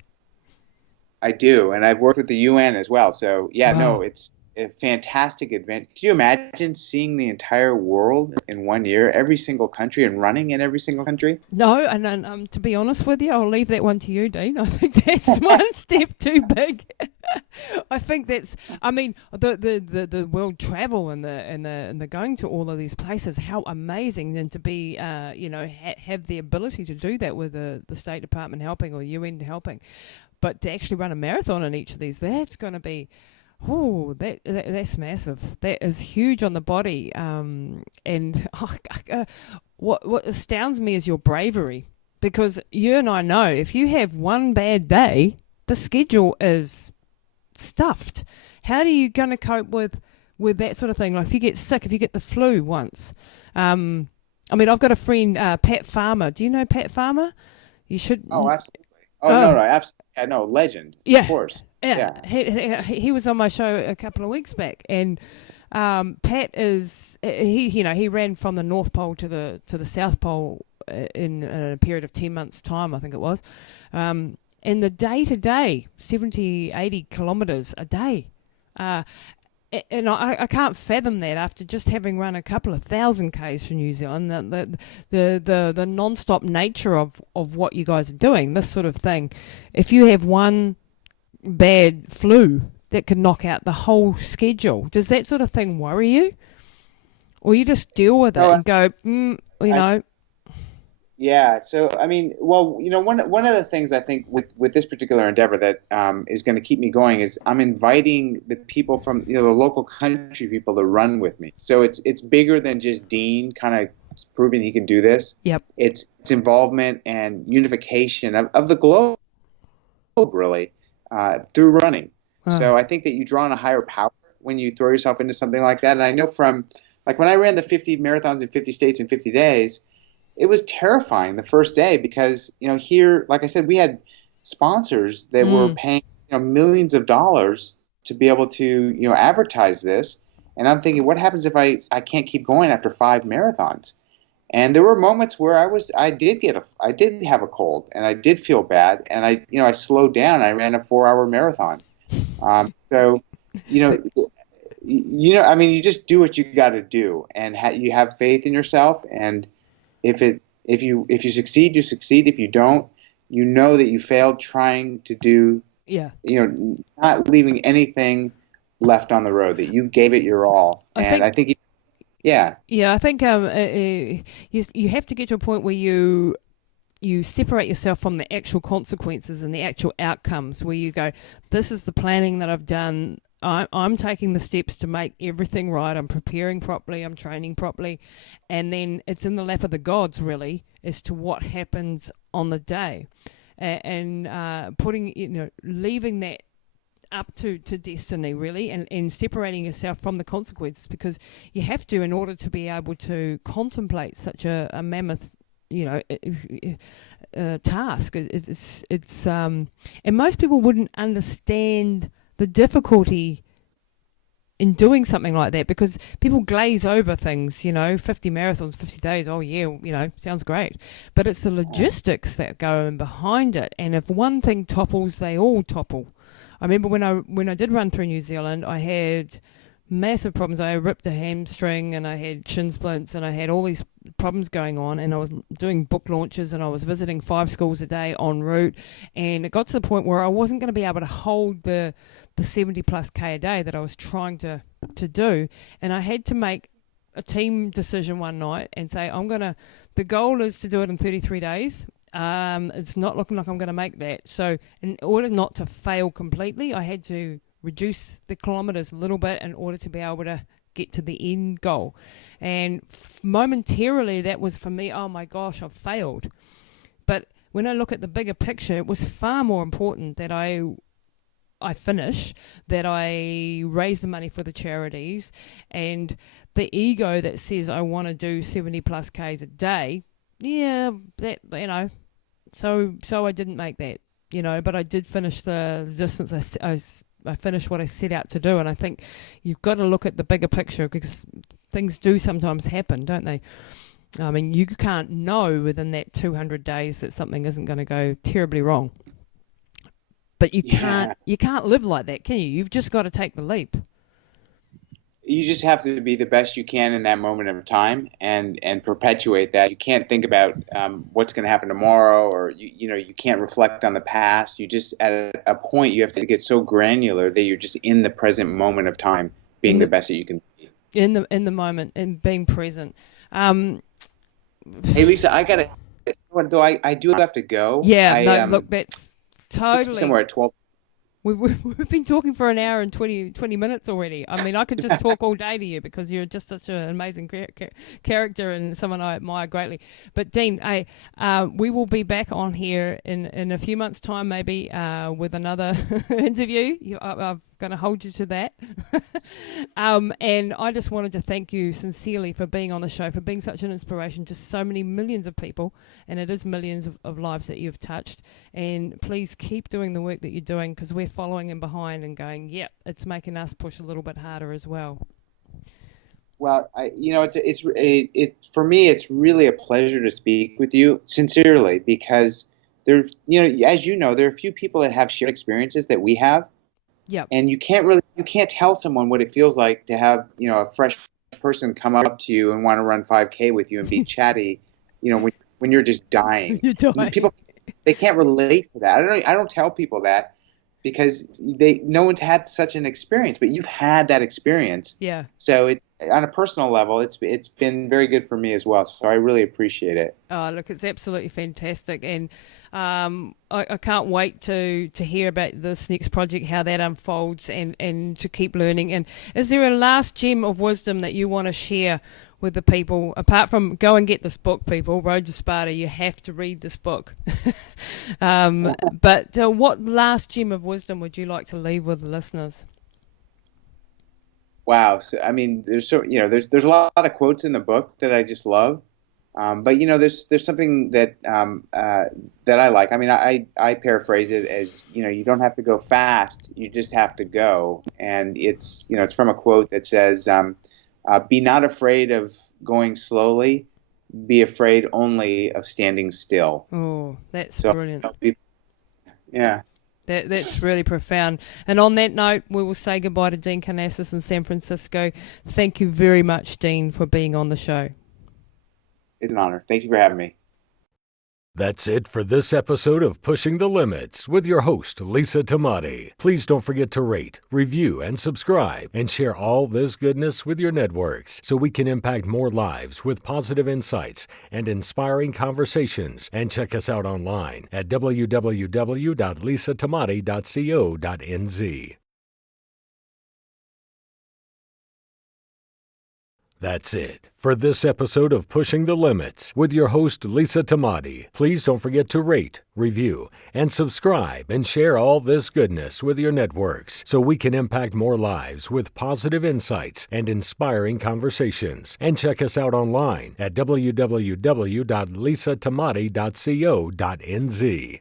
I do, and I've worked with the UN as well. So wow. No, it's a fantastic adventure. Could you imagine seeing the entire world in 1 year, every single country, and running in every single country? No, and to be honest with you, I'll leave that one to you, Dean. I think that's one step too big. I think that's. I mean, the world travel and the going to all of these places, how amazing, and to be, have the ability to do that with the State Department helping or UN helping, but to actually run a marathon in each of these, that's going to be. Oh, that's massive. That is huge on the body. And what astounds me is your bravery, because you and I know if you have one bad day, the schedule is stuffed. How are you going to cope with that sort of thing? Like if you get sick, if you get the flu once. I mean, I've got a friend, Pat Farmer. Do you know Pat Farmer? You should. Oh, absolutely. No, absolutely. I know, legend. Yeah. Of course. Yeah. He was on my show a couple of weeks back, and Pat is he ran from the North Pole to the South Pole in a period of 10 months' time, I think it was. And the day-to-day, 70, 80 kilometres a day. And I can't fathom that after just having run a couple of thousand Ks for New Zealand, the non-stop nature of what you guys are doing, this sort of thing. If you have one bad flu, that could knock out the whole schedule. Does that sort of thing worry you? Or you just deal with it and go, Yeah. So, I mean, well, one of the things I think with this particular endeavor that is going to keep me going is I'm inviting the people from, the local country people to run with me. So it's bigger than just Dean kind of proving he can do this. Yep. It's involvement and unification of the globe, really, through running. So I think that you draw on a higher power when you throw yourself into something like that. And I know from, like, when I ran the 50 marathons in 50 states in 50 days, it was terrifying the first day because, here, like I said, we had sponsors that were paying millions of dollars to be able to, advertise this. And I'm thinking, what happens if I can't keep going after 5 marathons? And there were moments where I did have a cold and I did feel bad. And I slowed down. I ran a 4-hour marathon. So, I mean, you just do what you got to do, and you have faith in yourself. And if you succeed, you succeed. If you don't, you know that you failed trying to do. Yeah. Not leaving anything left on the road. That you gave it your all. I think. Yeah. Yeah, I think you have to get to a point where you separate yourself from the actual consequences and the actual outcomes, where you go, this is the planning that I've done. I'm taking the steps to make everything right. I'm preparing properly. I'm training properly. And then it's in the lap of the gods, really, as to what happens on the day. And putting, leaving that up to destiny, really, and separating yourself from the consequences, because you have to in order to be able to contemplate such a mammoth task. It's and most people wouldn't understand the difficulty in doing something like that, because people glaze over things, 50 marathons, 50 days, oh yeah, sounds great. But it's the logistics that go in behind it. And if one thing topples, they all topple. I remember when I did run through New Zealand, I had massive problems. I ripped a hamstring and I had shin splints and I had all these problems going on, and I was doing book launches and I was visiting 5 schools a day en route, and it got to the point where I wasn't going to be able to hold the 70 plus K a day that I was trying to do, and I had to make a team decision one night and say, the goal is to do it in 33 days. It's not looking like I'm going to make that. So in order not to fail completely, I had to reduce the kilometres a little bit in order to be able to get to the end goal. And momentarily that was for me, oh my gosh, I've failed. But when I look at the bigger picture, it was far more important that I finish, that I raise the money for the charities, and the ego that says I want to do 70 plus Ks a day. Yeah, that, so I didn't make that, but I did finish the distance. I finished what I set out to do, and I think you've got to look at the bigger picture, because things do sometimes happen, don't they? I mean, you can't know within that 200 days that something isn't going to go terribly wrong. But you can't live like that, can you? You've just got to take the leap. you just have to be the best you can in that moment of time and perpetuate that. You can't think about what's going to happen tomorrow, or you can't reflect on the past. You just, at a point, you have to get so granular that you're just in the present moment of time, being the best that you can be. In the moment and being present. Hey Lisa, though I do have to go. Yeah, look, that's totally somewhere at 12. We've been talking for an hour and 20 minutes already. I mean, I could just talk all day to you because you're just such an amazing character and someone I admire greatly. But Dean, we will be back on here in a few months' time, maybe with another interview. I'm going to hold you to that. And I just wanted to thank you sincerely for being on the show, for being such an inspiration to so many millions of people, and it is millions of lives that you've touched. And please keep doing the work that you're doing, because we're following in behind and going, yep, it's making us push a little bit harder as well. Well, for me, it's really a pleasure to speak with you sincerely, because as you know, there are a few people that have shared experiences that we have. Yep. And you can't tell someone what it feels like to have, a fresh person come up to you and want to run 5K with you and be chatty, when you're just dying. You're dying. People, they can't relate to that. I don't tell people that, because no one's had such an experience, but you've had that experience. Yeah. So it's, on a personal level, it's been very good for me as well. So I really appreciate it. Oh, look, it's absolutely fantastic. And I can't wait to hear about this next project, how that unfolds, and to keep learning. And is there a last gem of wisdom that you want to share with the people, apart from go and get this book, people, Road to Sparta? You have to read this book. But what last gem of wisdom would you like to leave with the listeners? Wow. So, I mean, there's a lot of quotes in the book that I just love. But there's something that I like. I mean, I paraphrase it as, you don't have to go fast, you just have to go. And it's from a quote that says, be not afraid of going slowly, be afraid only of standing still. Oh, that's brilliant. Yeah. That's really profound. And on that note, we will say goodbye to Dean Karnazes in San Francisco. Thank you very much, Dean, for being on the show. It's an honor. Thank you for having me. That's it for this episode of Pushing the Limits with your host, Lisa Tamati. Please don't forget to rate, review, and subscribe, and share all this goodness with your networks so we can impact more lives with positive insights and inspiring conversations. And check us out online at www.lisatamati.co.nz. That's it for this episode of Pushing the Limits with your host, Lisa Tamati. Please don't forget to rate, review, and subscribe, and share all this goodness with your networks so we can impact more lives with positive insights and inspiring conversations. And check us out online at www.lisatamati.co.nz.